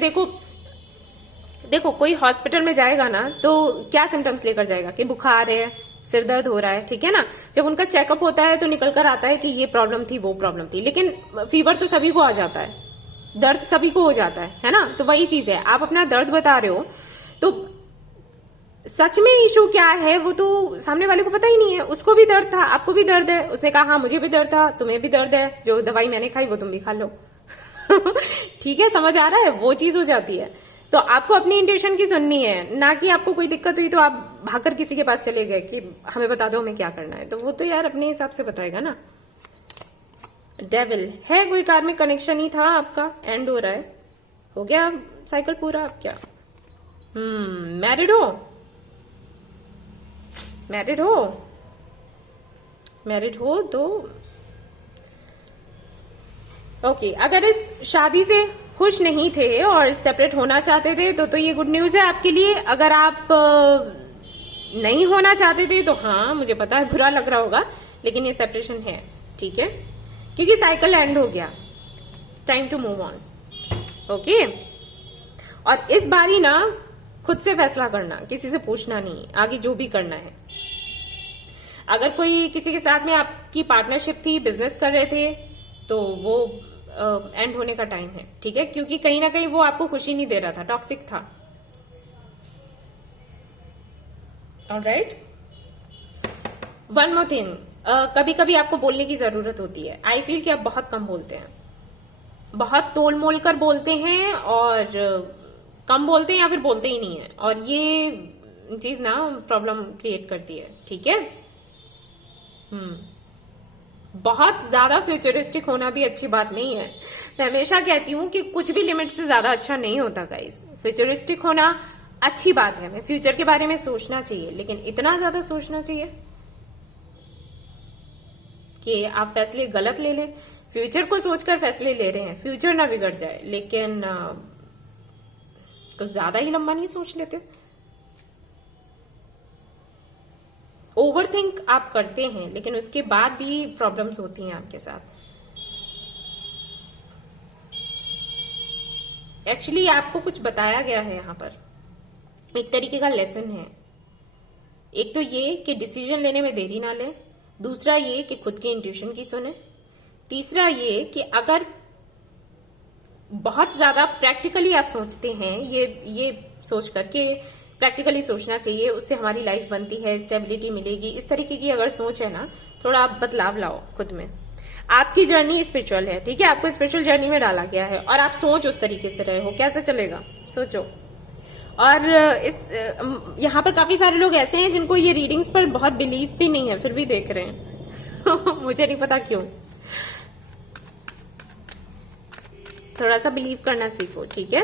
देखो कोई हॉस्पिटल में जाएगा ना तो क्या सिम्टम्स लेकर जाएगा कि बुखार है, सिर दर्द हो रहा है, ठीक है ना। जब उनका चेकअप होता है तो निकल कर आता है कि ये प्रॉब्लम थी, वो प्रॉब्लम थी, लेकिन फीवर तो सभी को आ जाता है, दर्द सभी को हो जाता है ना। तो वही चीज है, आप अपना दर्द बता रहे हो तो सच में इशू क्या है वो तो सामने वाले को पता ही नहीं है। उसको भी दर्द था, आपको भी दर्द है, उसने कहा हाँ मुझे भी दर्द था, तुम्हें भी दर्द है, जो दवाई मैंने खाई वो तुम भी खा लो। ठीक है, समझ आ रहा है, वो चीज हो जाती है। तो आपको अपनी इंट्यूशन की सुननी है, ना कि आपको कोई दिक्कत हुई तो आप भागकर किसी के पास चले गए कि हमें बता दो हमें क्या करना है। तो वो तो यार अपने हिसाब से बताएगा ना। डेविल है, कोई कार्मिक कनेक्शन ही था आपका, एंड हो रहा है, हो गया साइकिल पूरा अब क्या। मैरिड हो, मैरिड हो, मैरिड हो तो ओके। अगर इस शादी से खुश नहीं थे और सेपरेट होना चाहते थे तो ये गुड न्यूज है आपके लिए। अगर आप नहीं होना चाहते थे तो हाँ, मुझे पता है बुरा लग रहा होगा, लेकिन ये सेपरेशन है, ठीक है, क्योंकि साइकिल एंड हो गया, time to move on, okay. और इस बारी ना खुद से फैसला करना, किसी से पूछना नहीं, आगे जो भी करना है। अगर कोई किसी के साथ में आपकी पार्टनरशिप थी, बिजनेस कर रहे थे, तो वो एंड होने का टाइम है, ठीक है, क्योंकि कहीं ना कहीं वो आपको खुशी नहीं दे रहा था, टॉक्सिक था। ऑलराइट, वन मोर थिंग, कभी कभी आपको बोलने की जरूरत होती है। आई फील कि आप बहुत कम बोलते हैं, बहुत तोल मोल कर बोलते हैं, और कम बोलते हैं या फिर बोलते ही नहीं है, और ये चीज ना प्रॉब्लम क्रिएट करती है, ठीक है। बहुत ज्यादा फ्यूचरिस्टिक होना भी अच्छी बात नहीं है। मैं हमेशा कहती हूँ कि कुछ भी लिमिट से ज्यादा अच्छा नहीं होता गाइस। फ्यूचरिस्टिक होना अच्छी बात है, हमें फ्यूचर के बारे में सोचना चाहिए, लेकिन इतना ज्यादा सोचना चाहिए कि आप फैसले गलत ले लें। फ्यूचर को सोचकर फैसले ले रहे हैं, फ्यूचर ना बिगड़ जाए, लेकिन कुछ ज्यादा ही लंबा नहीं सोच लेते। ओवर थिंक आप करते हैं, लेकिन उसके बाद भी प्रॉब्लम्स होती हैं आपके साथ। एक्चुअली आपको कुछ बताया गया है यहाँ पर, एक तरीके का लेसन है। एक तो ये कि डिसीजन लेने में देरी ना लें, दूसरा ये कि खुद की इंट्यूशन की सुने, तीसरा ये कि अगर बहुत ज्यादा प्रैक्टिकली आप सोचते हैं, ये सोच करके प्रैक्टिकली सोचना चाहिए, उससे हमारी लाइफ बनती है, स्टेबिलिटी मिलेगी, इस तरीके की अगर सोच है ना, थोड़ा आप बदलाव लाओ खुद में। आपकी जर्नी स्पिरिचुअल है, ठीक है, आपको स्पिरिचुअल जर्नी में डाला गया है, और आप सोच उस तरीके से रहे हो, कैसे चलेगा, सोचो। और यहाँ पर काफी सारे लोग ऐसे हैं जिनको ये रीडिंग्स पर बहुत बिलीव भी नहीं है, फिर भी देख रहे हैं मुझे नहीं पता क्यों। थोड़ा सा बिलीव करना सीखो, ठीक है।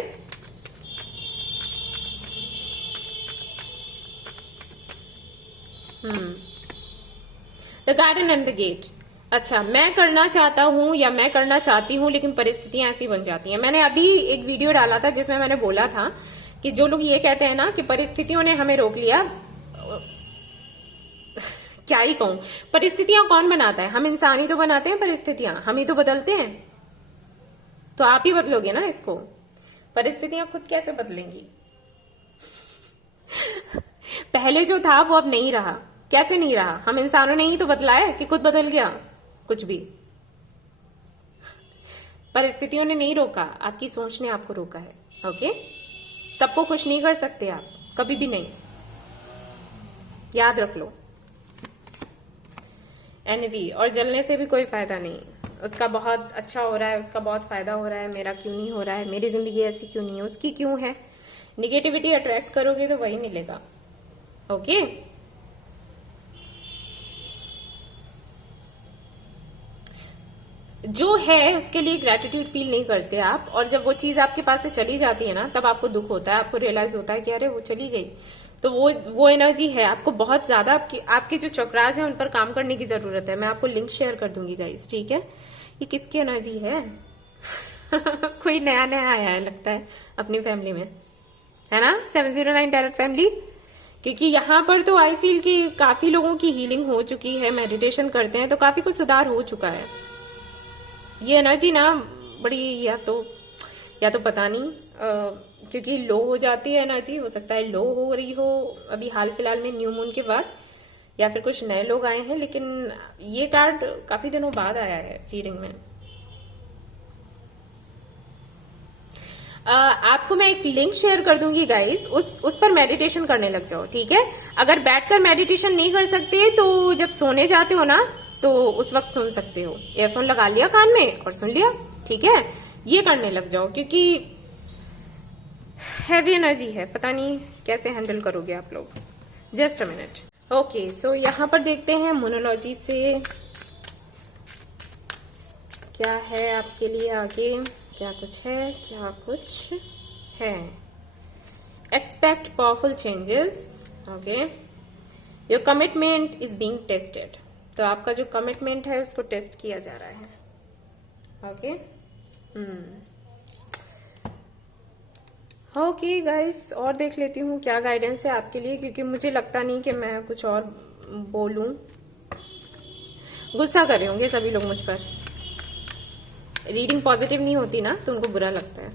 The garden and the gate. अच्छा, मैं करना चाहता हूं या मैं करना चाहती हूं, लेकिन परिस्थितियां ऐसी बन जाती हैं। मैंने अभी एक वीडियो डाला था जिसमें मैंने बोला था कि जो लोग ये कहते हैं ना कि परिस्थितियों ने हमें रोक लिया, क्या ही कहूं, परिस्थितियां कौन बनाता है? हम इंसान ही तो बनाते हैं परिस्थितियां, हम ही तो बदलते हैं। तो आप ही बदलोगे ना इसको, परिस्थितियां खुद कैसे बदलेंगी? पहले जो था वो अब नहीं रहा। कैसे नहीं रहा? हम इंसानों ने ही तो बदला है कि खुद बदल गया कुछ भी। परिस्थितियों ने नहीं रोका, आपकी सोच ने आपको रोका है, ओके। सबको खुश नहीं कर सकते आप, कभी भी नहीं, याद रख लो। एनवी, और जलने से भी कोई फायदा नहीं। उसका बहुत अच्छा हो रहा है, उसका बहुत फायदा हो रहा है, मेरा क्यों नहीं हो रहा है, मेरी जिंदगी ऐसी क्यों नहीं है, उसकी क्यों है। निगेटिविटी अट्रैक्ट करोगे तो वही मिलेगा, ओके। जो है उसके लिए ग्रेटिट्यूड फील नहीं करते आप, और जब वो चीज आपके पास से चली जाती है ना, तब आपको दुख होता है, आपको रियलाइज होता है कि अरे वो चली गई। तो वो एनर्जी है, आपको बहुत ज्यादा आपके जो चक्रास हैं उन पर काम करने की जरूरत है। मैं आपको लिंक शेयर कर दूंगी गाइस, ठीक है। ये किसकी एनर्जी है? कोई नया नया आया है लगता है अपनी फैमिली में, है ना, 709 डायरेक्ट फैमिली। क्योंकि यहाँ पर तो आई फील कि काफी लोगों की हीलिंग हो चुकी है, मेडिटेशन करते हैं तो काफी कुछ सुधार हो चुका है। ये एनर्जी ना बड़ी या तो पता नहीं, क्योंकि लो हो जाती है एनर्जी, हो सकता है लो हो रही हो अभी हाल फिलहाल में न्यू मून के बाद, या फिर कुछ नए लोग आए हैं, लेकिन ये कार्ड काफी दिनों बाद आया है रीडिंग में। आपको मैं एक लिंक शेयर कर दूंगी गाइस, उस पर मेडिटेशन करने लग जाओ, ठीक है। अगर बैठकर मेडिटेशन नहीं कर सकते तो जब सोने जाते हो ना, तो उस वक्त सुन सकते हो, ईयरफोन लगा लिया कान में और सुन लिया, ठीक है। ये करने लग जाओ, क्योंकि हैवी एनर्जी है, पता नहीं कैसे हैंडल करोगे आप लोग। Just a minute. ओके, सो यहाँ पर देखते हैं मोनोलॉजी से क्या है आपके लिए आगे, क्या कुछ है, क्या कुछ है। Expect powerful changes. Okay, your commitment is being tested. तो आपका जो कमिटमेंट है उसको टेस्ट किया जा रहा है। ओके, ओके गाइस, और देख लेती हूँ क्या गाइडेंस है आपके लिए, क्योंकि मुझे लगता नहीं कि मैं कुछ और बोलूं। गुस्सा कर रहे होंगे सभी लोग मुझ पर। रीडिंग पॉजिटिव नहीं होती ना तो उनको बुरा लगता है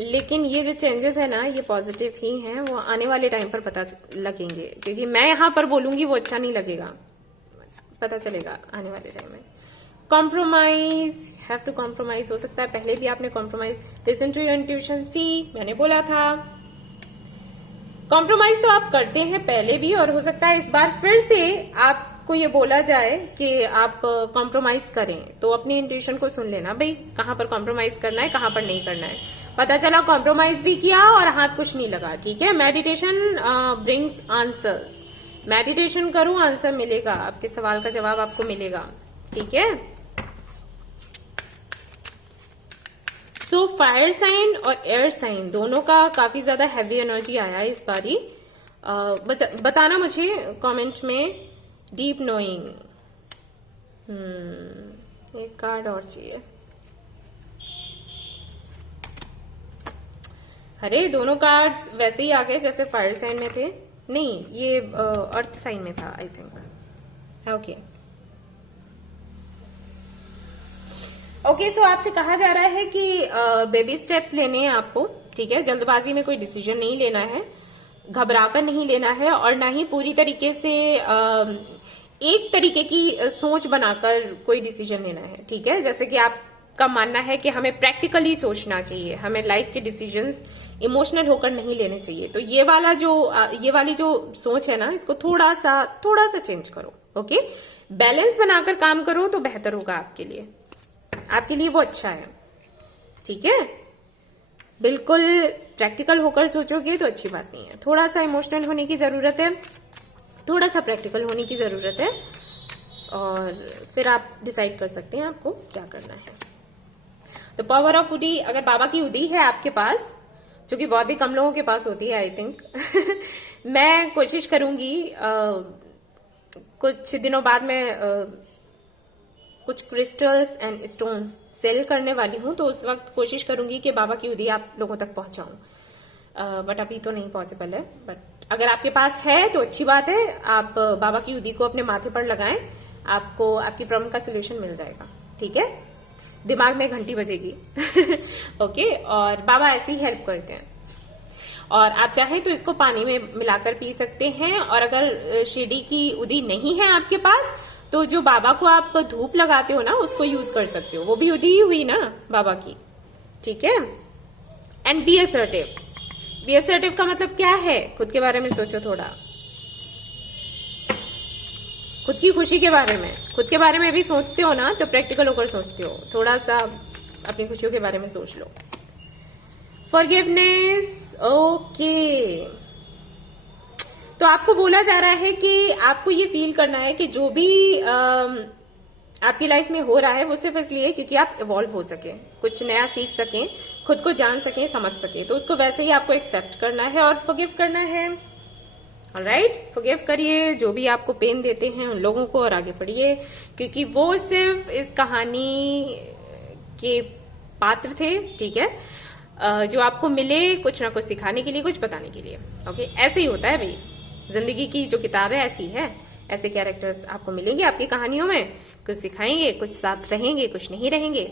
लेकिन ये जो चेंजेस है ना ये पॉजिटिव ही हैं, वो आने वाले टाइम पर पता लगेंगे, क्योंकि मैं यहाँ पर बोलूंगी वो अच्छा नहीं लगेगा, पता चलेगा आने वाले टाइम में। Compromise, have to compromise. हो सकता है पहले भी आपने compromise. Listen to your intuition. See, मैंने बोला था कॉम्प्रोमाइज तो आप करते हैं पहले भी, और हो सकता है इस बार फिर से आपको ये बोला जाए कि आप कॉम्प्रोमाइज करें, तो अपनी इंट्यूशन को सुन लेना भाई, कहां पर कॉम्प्रोमाइज करना है, कहां पर नहीं करना है। पता चला कॉम्प्रोमाइज भी किया और हाथ कुछ नहीं लगा, ठीक है। Meditation brings answers. मेडिटेशन करो, आंसर मिलेगा, आपके सवाल का जवाब आपको मिलेगा, ठीक है। सो फायर साइन और एयर साइन दोनों का काफी ज्यादा हैवी एनर्जी आया है इस बारी। बताना मुझे कमेंट में। डीप नोइंग, एक कार्ड और चाहिए। अरे दोनों कार्ड्स वैसे ही आ गए जैसे फायर साइन में थे। नहीं, ये अर्थ साइन में था आई थिंक। ओके ओके, सो आपसे कहा जा रहा है कि बेबी स्टेप्स लेने हैं आपको, ठीक है। जल्दबाजी में कोई डिसीजन नहीं लेना है, घबराकर नहीं लेना है, और ना ही पूरी तरीके से एक तरीके की सोच बनाकर कोई डिसीजन लेना है, ठीक है। जैसे कि आपका मानना है कि हमें प्रैक्टिकली सोचना चाहिए, हमें लाइफ के डिसीजंस इमोशनल होकर नहीं लेने चाहिए, तो ये वाली जो सोच है ना, इसको थोड़ा सा चेंज करो। ओके, बैलेंस बनाकर काम करो तो बेहतर होगा आपके लिए वो अच्छा है, ठीक है। बिल्कुल प्रैक्टिकल होकर सोचोगे तो अच्छी बात नहीं है। थोड़ा सा इमोशनल होने की जरूरत है, थोड़ा सा प्रैक्टिकल होने की जरूरत है, और फिर आप डिसाइड कर सकते हैं आपको क्या करना है। तो पावर ऑफ उडी, अगर बाबा की उदी है आपके पास, जो कि बहुत ही कम लोगों के पास होती है आई थिंक मैं कोशिश करूंगी कुछ दिनों बाद में कुछ क्रिस्टल्स एंड स्टोन्स सेल करने वाली हूं, तो उस वक्त कोशिश करूंगी कि बाबा की उदी आप लोगों तक पहुंचाऊं। बट अभी तो नहीं पॉसिबल है, बट अगर आपके पास है तो अच्छी बात है। आप बाबा की उदी को अपने माथे पर लगाएं, आपको आपकी प्रॉब्लम का सोल्यूशन मिल जाएगा, ठीक है। दिमाग में घंटी बजेगी ओके, और बाबा ऐसे ही हेल्प करते हैं। और आप चाहें तो इसको पानी में मिलाकर पी सकते हैं, और अगर शिरडी की उदी नहीं है आपके पास तो जो बाबा को आप धूप लगाते हो ना उसको यूज कर सकते हो, वो भी उदी ही हुई ना बाबा की, ठीक है। And be assertive. Be assertive का मतलब क्या है, खुद के बारे में सोचो थोड़ा, खुद की खुशी के बारे में भी सोचते हो ना तो प्रैक्टिकल होकर सोचते हो, थोड़ा सा अपनी खुशियों के बारे में सोच लो। Forgiveness, okay. तो आपको बोला जा रहा है कि आपको ये फील करना है कि जो भी आपकी लाइफ में हो रहा है वो सिर्फ इसलिए क्योंकि आप इवॉल्व हो सके, कुछ नया सीख सकें, खुद को जान सकें, समझ सकें, तो उसको वैसे ही आपको एक्सेप्ट करना है और फॉरगिव करना है। ऑलराइट, फॉरगिव करिए जो भी आपको पेन देते हैं उन लोगों को, और आगे बढ़िए, क्योंकि वो सिर्फ इस कहानी के पात्र थे, ठीक है, जो आपको मिले कुछ ना कुछ सिखाने के लिए, कुछ बताने के लिए। ओके, ऐसे ही होता है भाई, जिंदगी की जो किताब है ऐसी है, ऐसे कैरेक्टर्स आपको मिलेंगे आपकी कहानियों में, कुछ सिखाएंगे, कुछ साथ रहेंगे, कुछ नहीं रहेंगे,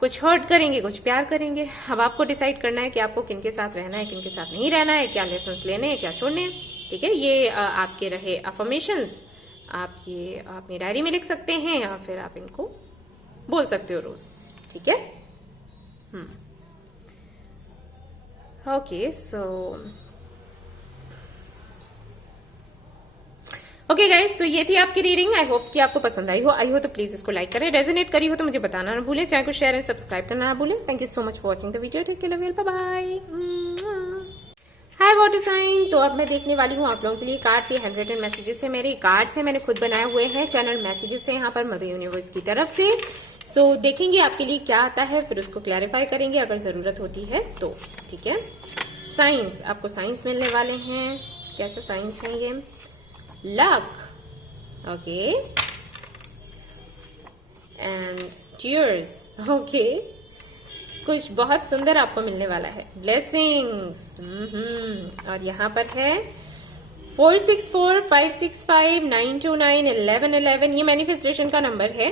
कुछ हर्ट करेंगे, कुछ प्यार करेंगे। अब आपको डिसाइड करना है कि आपको किनके साथ रहना है, किनके साथ नहीं रहना है, क्या लेसन्स लेने हैं, क्या छोड़ने हैं, ठीक है। ये आपके रहे अफर्मेशंस, आप ये अपनी डायरी में लिख सकते हैं या फिर आप इनको बोल सकते हो रोज, ठीक है। ओके, सो ओके गाइस, तो ये थी आपकी रीडिंग। आई होप कि आपको पसंद आई हो तो प्लीज इसको लाइक करें, रेजोनेट करी हो तो मुझे बताना ना भूलें, चैनल को शेयर एंड सब्सक्राइब करना ना भूलें। Thank you so much for watching the video, take care, love you, bye bye. Hi water sign. तो अब मैं देखने वाली हूँ आप लोगों के लिए कार्ड्स। ये हैंड रिटन मैसेजेस है, मेरे कार्ड्स हैं, मैंने खुद बनाए हुए हैं। चैनल मैसेजेस है यहाँ पर मदर यूनिवर्स की तरफ से। सो देखेंगे आपके लिए क्या आता है, फिर उसको क्लैरिफाई करेंगे अगर जरूरत होती है तो। ठीक है, साइंस, आपको साइंस मिलने वाले हैं। कैसे साइंस है ये? Luck, okay, and tears, okay. कुछ बहुत सुंदर आपको मिलने वाला है, ब्लेसिंग्स। और यहाँ पर है 464 565 929 1111, ये मैनिफेस्टेशन का नंबर है।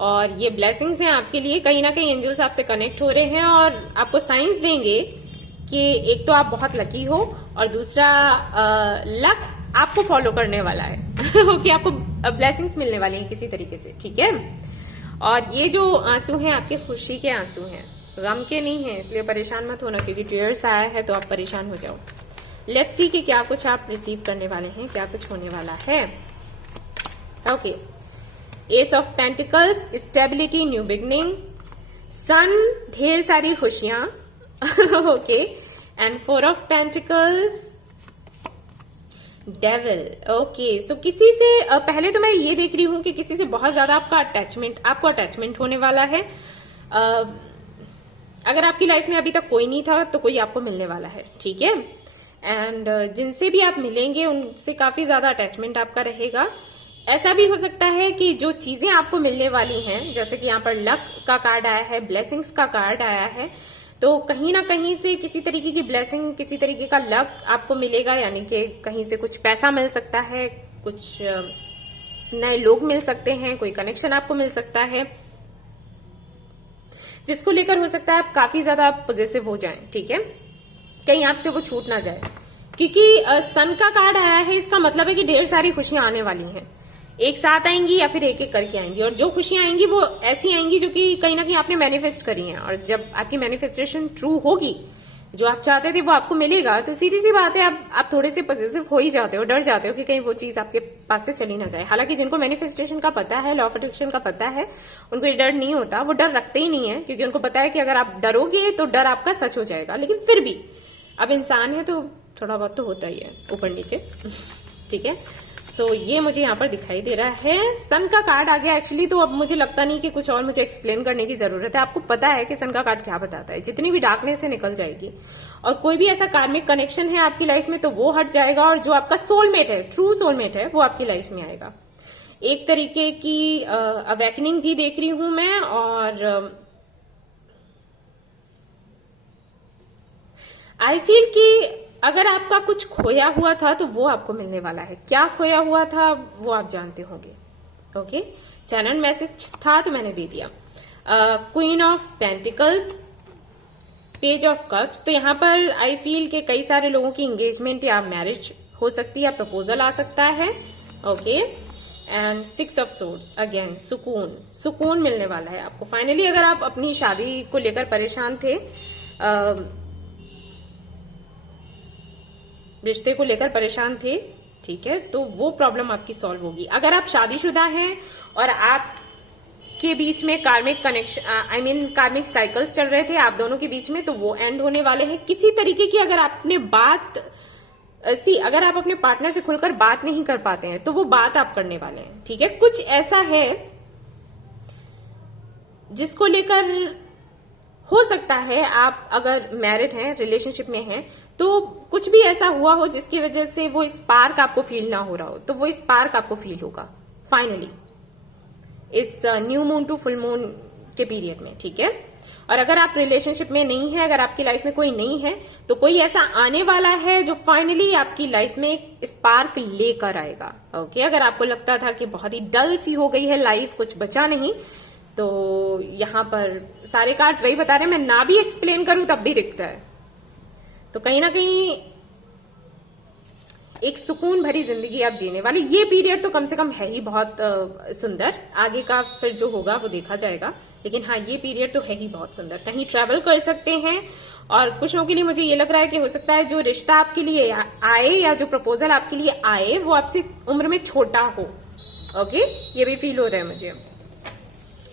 और ये ब्लेसिंग्स हैं आपके लिए। कहीं ना कहीं एंजल्स आपसे कनेक्ट हो रहे हैं और आपको साइंस देंगे कि एक तो आप बहुत लकी हो और दूसरा लक आपको फॉलो करने वाला है। ओके, आपको ब्लेसिंग्स मिलने वाली हैं किसी तरीके से। ठीक है, और ये जो आंसू हैं आपके खुशी के आंसू हैं, गम के नहीं है, इसलिए परेशान मत होना, क्योंकि टीयर्स आया है तो आप परेशान हो जाओ। लेट्स सी कि क्या कुछ आप रिसीव करने वाले हैं, क्या कुछ होने वाला है। Okay, ace of pentacles, stability, new beginning, sun, ढेर सारी खुशियां। Okay, and 4 of pentacles, devil. Okay, so किसी से पहले तो मैं ये देख रही हूं कि किसी से बहुत ज्यादा आपको अटैचमेंट होने वाला है। अगर आपकी लाइफ में अभी तक कोई नहीं था तो कोई आपको मिलने वाला है। ठीक है, एंड जिनसे भी आप मिलेंगे उनसे काफी ज्यादा अटैचमेंट आपका रहेगा। ऐसा भी हो सकता है कि जो चीजें आपको मिलने वाली हैं, जैसे कि यहाँ पर लक का कार्ड आया है, ब्लेसिंग्स का कार्ड आया है, तो कहीं ना कहीं से किसी तरीके की ब्लेसिंग, किसी तरीके का लक आपको मिलेगा। यानी कि कहीं से कुछ पैसा मिल सकता है, कुछ नए लोग मिल सकते हैं, कोई कनेक्शन आपको मिल सकता है, जिसको लेकर हो सकता है आप काफी ज्यादा पॉजिटिव हो जाएं। ठीक है, कहीं आपसे वो छूट ना जाए, क्योंकि सन का कार्ड आया है, इसका मतलब है कि ढेर सारी खुशियां आने वाली हैं, एक साथ आएंगी या फिर एक एक करके आएंगी। और जो खुशियां आएंगी वो ऐसी आएंगी जो कि कहीं ना कहीं आपने मैनिफेस्ट करी हैं। और जब आपकी मैनिफेस्टेशन ट्रू होगी, जो आप चाहते थे वो आपको मिलेगा, तो सीधी सी बात है आप थोड़े से पॉजिटिव हो ही जाते हो, डर जाते हो कि कहीं वो चीज आपके पास से चली ना जाए। हालांकि जिनको मैनिफेस्टेशन का पता है, लॉ ऑफ अट्रैक्शन का पता है, उनको ये डर नहीं होता, वो डर रखते ही नहीं है, क्योंकि उनको पता है कि अगर आप डरोगे तो डर आपका सच हो जाएगा। लेकिन फिर भी अब इंसान है तो थोड़ा बहुत तो होता ही है, ऊपर नीचे। ठीक है, सो ये मुझे यहाँ पर दिखाई दे रहा है। सन का कार्ड आ गया एक्चुअली, तो अब मुझे लगता नहीं कि कुछ और मुझे एक्सप्लेन करने की जरूरत है। आपको पता है कि सन का कार्ड क्या बताता है, जितनी भी डार्कनेस है निकल जाएगी। और कोई भी ऐसा कार्मिक कनेक्शन है आपकी लाइफ में तो वो हट जाएगा, और जो आपका सोलमेट है, ट्रू सोलमेट है, वो आपकी लाइफ में आएगा। एक तरीके की अवेकनिंग भी देख रही हूं मैं। और आई फील कि अगर आपका कुछ खोया हुआ था तो वो आपको मिलने वाला है। क्या खोया हुआ था वो आप जानते होंगे। ओके, चैनल मैसेज था तो मैंने दे दिया। Queen of pentacles, page of cups, तो यहाँ पर आई फील कि कई सारे लोगों की एंगेजमेंट या मैरिज हो सकती है, या प्रपोजल आ सकता है। Okay, and 6 of swords, again सुकून मिलने वाला है आपको फाइनली। अगर आप अपनी शादी को लेकर परेशान थे, रिश्ते को लेकर परेशान थे, ठीक है, तो वो प्रॉब्लम आपकी सॉल्व होगी। अगर आप शादीशुदा हैं और आप के बीच में कार्मिक कनेक्शन, कार्मिक साइकिल्स चल रहे थे आप दोनों के बीच में, तो वो एंड होने वाले हैं। किसी तरीके की अगर आपने अगर आप अपने पार्टनर से खुलकर बात नहीं कर पाते हैं तो वो बात आप करने वाले हैं। ठीक है, कुछ ऐसा है जिसको लेकर हो सकता है आप अगर मैरिड हैं, रिलेशनशिप में हैं, तो कुछ भी ऐसा हुआ हो जिसकी वजह से वो स्पार्क आपको फील ना हो रहा हो, तो वो स्पार्क आपको फील होगा फाइनली इस new moon to full moon के पीरियड में। ठीक है, और अगर आप रिलेशनशिप में नहीं है, अगर आपकी लाइफ में कोई नहीं है, तो कोई ऐसा आने वाला है जो फाइनली आपकी लाइफ में एक स्पार्क लेकर आएगा। ओके, अगर आपको लगता था कि बहुत ही डल सी हो गई है लाइफ, कुछ बचा नहीं, तो यहां पर सारे कार्ड्स वही बता रहे हैं। मैं ना भी एक्सप्लेन करूं तब भी दिखता है। तो कहीं ना कहीं एक सुकून भरी जिंदगी आप जीने वाली। ये पीरियड तो कम से कम है ही बहुत सुंदर। आगे का फिर जो होगा वो देखा जाएगा, लेकिन हाँ, ये पीरियड तो है ही बहुत सुंदर। कहीं ट्रैवल कर सकते हैं, और कुछ लोगों के लिए मुझे ये लग रहा है कि हो सकता है जो रिश्ता आपके लिए आए या जो प्रपोजल आपके लिए आए वो आपसे उम्र में छोटा हो। ओके, ये भी फील हो रहा है मुझे।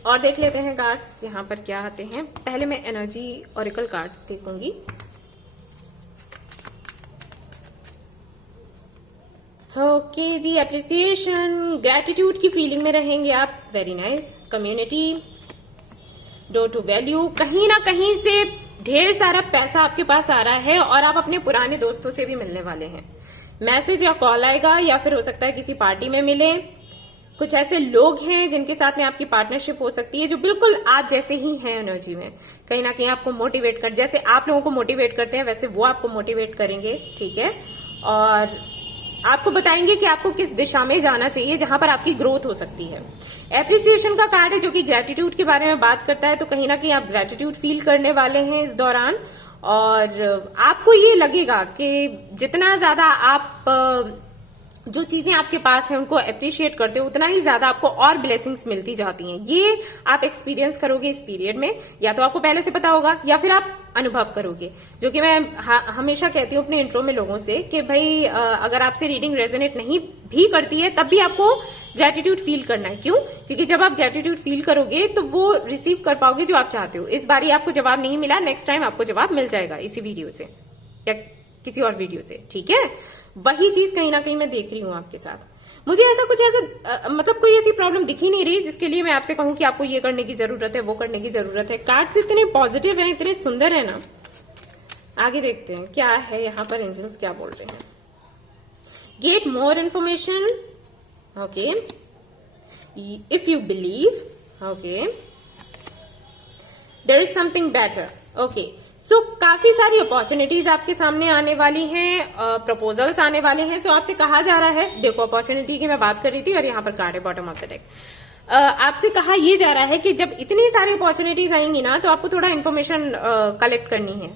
और देख लेते हैं कार्ड्स यहाँ पर क्या आते हैं। पहले मैं एनर्जी ऑरिकल कार्ड्स देखूंगी। ओके जी, अप्रिसिएशन, ग्रेटिट्यूड की फीलिंग में रहेंगे आप, very nice. Community, do to value, कहीं ना कहीं से ढेर सारा पैसा आपके पास आ रहा है और आप अपने पुराने दोस्तों से भी मिलने वाले हैं। मैसेज या कॉल आएगा या फिर हो सकता है किसी पार्टी में मिले। कुछ ऐसे लोग हैं जिनके साथ में आपकी पार्टनरशिप हो सकती है जो बिल्कुल आप जैसे ही हैं एनर्जी में, कहीं ना कहीं आपको मोटिवेट कर, जैसे आप लोगों को मोटिवेट करते हैं वैसे वो आपको मोटिवेट करेंगे, ठीक है। और आपको बताएंगे कि आपको किस दिशा में जाना चाहिए जहां पर आपकी ग्रोथ हो सकती है। एप्रिसिएशन का कार्ड है जो कि ग्रेटिट्यूड के बारे में बात करता है, तो कहीं ना कहीं आप ग्रेटिट्यूड फील करने वाले हैं इस दौरान और आपको ये लगेगा कि जितना ज्यादा आप जो चीजें आपके पास हैं उनको अप्रिशिएट करते हो उतना ही ज्यादा आपको और ब्लेसिंग्स मिलती जाती हैं। ये आप एक्सपीरियंस करोगे इस पीरियड में, या तो आपको पहले से पता होगा या फिर आप अनुभव करोगे, जो कि मैं हमेशा कहती हूँ अपने इंट्रो में लोगों से कि भाई अगर आपसे रीडिंग रेजोनेट नहीं भी करती है तब भी आपको ग्रेटिट्यूड फील करना है। क्यों? क्योंकि जब आप ग्रेटिट्यूड फील करोगे तो वो रिसीव कर पाओगे जो आप चाहते हो। इस बार आपको जवाब नहीं मिला, नेक्स्ट टाइम आपको जवाब मिल जाएगा इसी वीडियो से या किसी और वीडियो से, ठीक है। वही चीज कहीं ना कहीं मैं देख रही हूं आपके साथ। मुझे ऐसा मतलब कोई ऐसी प्रॉब्लम दिख ही नहीं रही जिसके लिए मैं आपसे कहूं कि आपको ये करने की जरूरत है, वो करने की जरूरत है। कार्ड्स इतने पॉजिटिव हैं, इतने सुंदर है ना। आगे देखते हैं क्या है यहाँ पर, एंजल्स क्या बोल रहे हैं। Get more information, okay, if you believe, okay, there is something better, okay. So काफी सारी अपॉर्चुनिटीज आपके सामने आने वाली हैं, प्रपोजल्स आने वाले हैं। सो आपसे कहा जा रहा है, देखो अपॉर्चुनिटी की मैं बात कर रही थी और यहाँ पर कार्ड है बॉटम ऑफ द डेक। आपसे कहा यह जा रहा है कि जब इतनी सारी अपॉर्चुनिटीज आएंगी ना तो आपको थोड़ा इन्फॉर्मेशन कलेक्ट करनी है,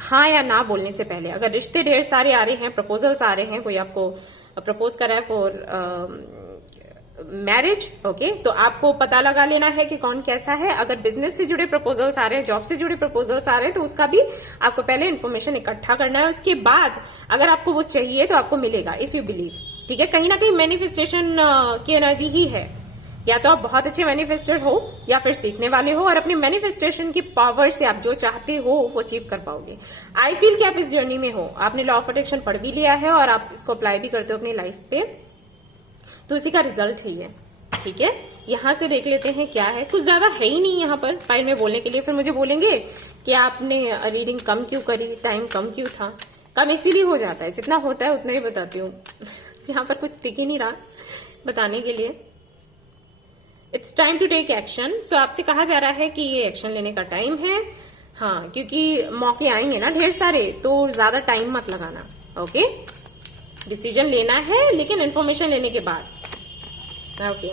हाँ या ना बोलने से पहले। अगर रिश्ते ढेर सारे आ रहे हैं, प्रपोजल्स आ रहे हैं, कोई आपको प्रपोज कर रहा है फॉर मैरिज, ओके, तो आपको पता लगा लेना है कि कौन कैसा है। अगर बिजनेस से जुड़े प्रपोजल्स आ रहे हैं, जॉब से जुड़े प्रपोजल्स आ रहे हैं, तो उसका भी आपको पहले इन्फॉर्मेशन इकट्ठा करना है। उसके बाद अगर आपको वो चाहिए तो आपको मिलेगा, इफ यू बिलीव, ठीक है। कहीं ना कहीं मैनिफेस्टेशन की एनर्जी ही है। या तो आप बहुत अच्छे मैनिफेस्टर हो या फिर सीखने वाले हो और अपने मैनिफेस्टेशन की पावर से आप जो चाहते हो वो अचीव कर पाओगे। आई फील कि आप इस जर्नी में हो, आपने लॉ ऑफ अट्रैक्शन पढ़ भी लिया है और आप इसको अप्लाई भी करते हो अपनी लाइफ पे, तो इसी का रिजल्ट ही है, ठीक है। यहां से देख लेते हैं क्या है। कुछ ज्यादा है ही नहीं यहाँ पर फाइल में बोलने के लिए, फिर मुझे बोलेंगे कि आपने रीडिंग कम क्यों करी, टाइम कम क्यों था। कम इसीलिए हो जाता है, जितना होता है उतना ही बताती हूँ। यहाँ पर कुछ दिख ही नहीं रहा बताने के लिए। It's time to take action. So आपसे कहा जा रहा है कि ये एक्शन लेने का टाइम है, हाँ, क्योंकि मौके आएंगे ना ढेर सारे, तो ज्यादा टाइम मत लगाना, ओके। डिसीजन लेना है लेकिन इन्फॉर्मेशन लेने के बाद, okay.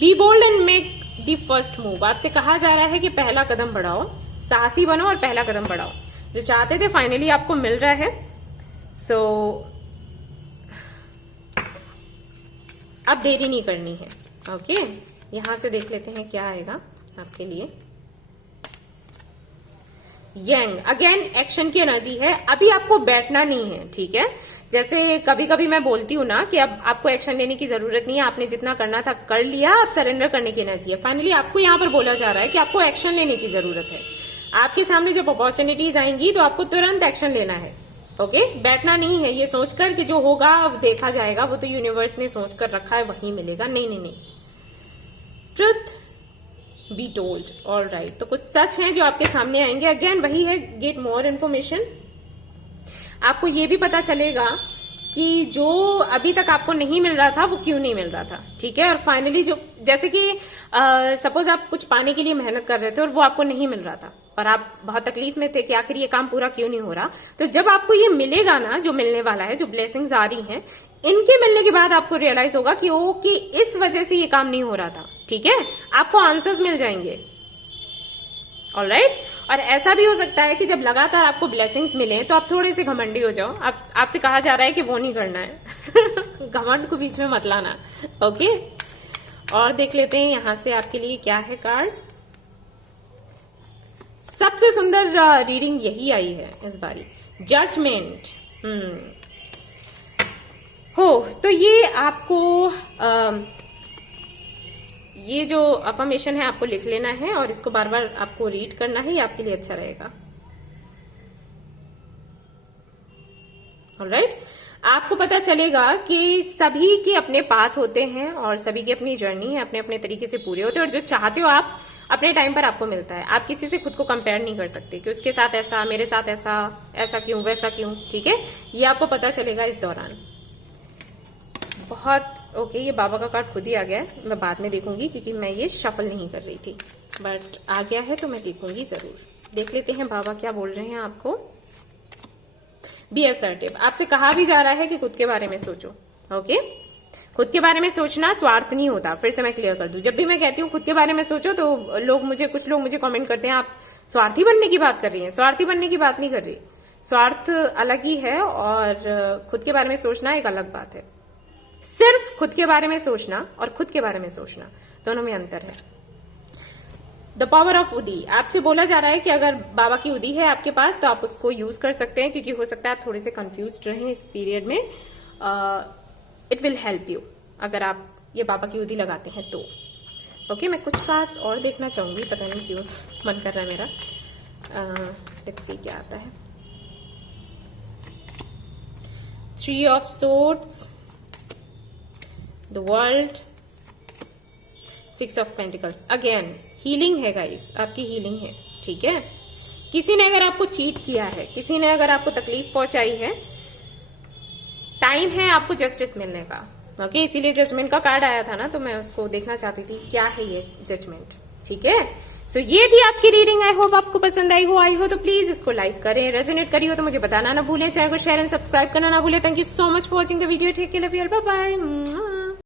Be bold and make the first move. आपसे कहा जा रहा है कि पहला कदम बढ़ाओ, साहसी बनो और पहला कदम बढ़ाओ। जो चाहते थे फाइनली आपको मिल रहा है। सो अब देरी नहीं करनी है, ओके। यहां से देख लेते हैं क्या आएगा आपके लिए। यंग, अगेन एक्शन की एनर्जी है। अभी आपको बैठना नहीं है, ठीक है। जैसे कभी कभी मैं बोलती हूँ ना कि अब आपको एक्शन लेने की जरूरत नहीं है, आपने जितना करना था कर लिया, अब सरेंडर करने की एनर्जी है। फाइनली आपको यहाँ पर बोला जा रहा है कि आपको एक्शन लेने की जरूरत है। आपके सामने जब अपॉर्चुनिटीज आएंगी तो आपको तुरंत एक्शन लेना है, ओके। बैठना नहीं है ये सोचकर कि जो होगा देखा जाएगा, वो तो यूनिवर्स ने सोचकर रखा है वही मिलेगा। नहीं नहीं नहीं, truth be told, all right. तो कुछ सच है जो आपके सामने आएंगे। अगेन वही है, गेट मोर इन्फॉर्मेशन। आपको ये भी पता चलेगा कि जो अभी तक आपको नहीं मिल रहा था वो क्यों नहीं मिल रहा था, ठीक है। और फाइनली जो, जैसे कि सपोज आप कुछ पाने के लिए मेहनत कर रहे थे और वो आपको नहीं मिल रहा था और आप बहुत तकलीफ में थे कि आखिर ये काम पूरा क्यों नहीं हो रहा, तो जब आपको ये मिलेगा ना, जो मिलने वाला है, जो ब्लेसिंग्स आ रही हैं, इनके मिलने के बाद आपको रियलाइज होगा कि ओ कि इस वजह से ये काम नहीं हो रहा था, ठीक है। आपको आंसर्स मिल जाएंगे, ऑलराइट। और ऐसा भी हो सकता है कि जब लगातार आपको ब्लेसिंग्स मिले तो आप थोड़े से घमंडी हो जाओ। आपसे कहा जा रहा है कि वो नहीं करना है। घमंड को बीच में मत लाना, ओके। और देख लेते हैं यहां से आपके लिए क्या है कार्ड। सबसे सुंदर रीडिंग यही आई है इस बारी, जजमेंट। हो तो ये आपको ये जो अफर्मेशन है आपको लिख लेना है और इसको बार बार आपको रीड करना है, ये आपके लिए अच्छा रहेगा। ऑलराइट, आपको पता चलेगा कि सभी के अपने पाथ होते हैं और सभी की अपनी जर्नी है, अपने अपने तरीके से पूरे होते हैं, और जो चाहते हो आप अपने टाइम पर आपको मिलता है। आप किसी से खुद को कंपेयर नहीं कर सकते कि उसके साथ ऐसा, मेरे साथ ऐसा, ऐसा क्यों, वैसा क्यों, ठीक है, ये आपको पता चलेगा इस दौरान। बहुत ओके, ये बाबा का कार्ड खुद ही आ गया है, मैं बाद में देखूंगी क्योंकि मैं ये शफल नहीं कर रही थी, बट आ गया है तो मैं देखूंगी जरूर। देख लेते हैं बाबा क्या बोल रहे हैं आपको। बी असर्टिव, आपसे कहा भी जा रहा है कि खुद के बारे में सोचो। ओके, खुद के बारे में सोचना स्वार्थ नहीं होता। फिर से मैं क्लियर कर दूं, जब भी मैं कहती हूँ खुद के बारे में सोचो तो कुछ लोग मुझे कमेंट करते हैं आप स्वार्थी बनने की बात कर रही हैं। स्वार्थी बनने की बात नहीं कर रही, स्वार्थ अलग ही है और खुद के बारे में सोचना एक अलग बात है। सिर्फ खुद के बारे में सोचना और खुद के बारे में सोचना, दोनों में अंतर है। द पावर ऑफ उदी, आपसे बोला जा रहा है कि अगर बाबा की उदी है आपके पास तो आप उसको यूज कर सकते हैं, क्योंकि हो सकता है आप थोड़े से कंफ्यूज्ड रहें इस पीरियड में। इट विल हेल्प यू अगर आप ये बाबा की उदी लगाते हैं तो। ओके, मैं कुछ कार्ड्स और देखना चाहूंगी, पता नहीं क्यों मन कर रहा है मेरा। लेट्स सी क्या आता है। 3 of swords, the world, 6 of pentacles. Again healing है गाइस, आपकी हीलिंग है, ठीक है। किसी ने अगर आपको चीट किया है, किसी ने अगर आपको तकलीफ पहुंचाई है, टाइम है आपको जस्टिस मिलने का। ओके, इसीलिए जजमेंट का कार्ड आया था ना, तो मैं उसको देखना चाहती थी क्या है ये जजमेंट, ठीक है। सो ये थी आपकी रीडिंग। आई होप आपको पसंद आई हो तो प्लीज इसको लाइक करें, रेजोनेट करी हो तो मुझे बताना ना भूलें, चैनल को शेयर एंड सब्सक्राइब करना ना भूलें। Thank you so much for watching the video, take care, love you all, bye bye.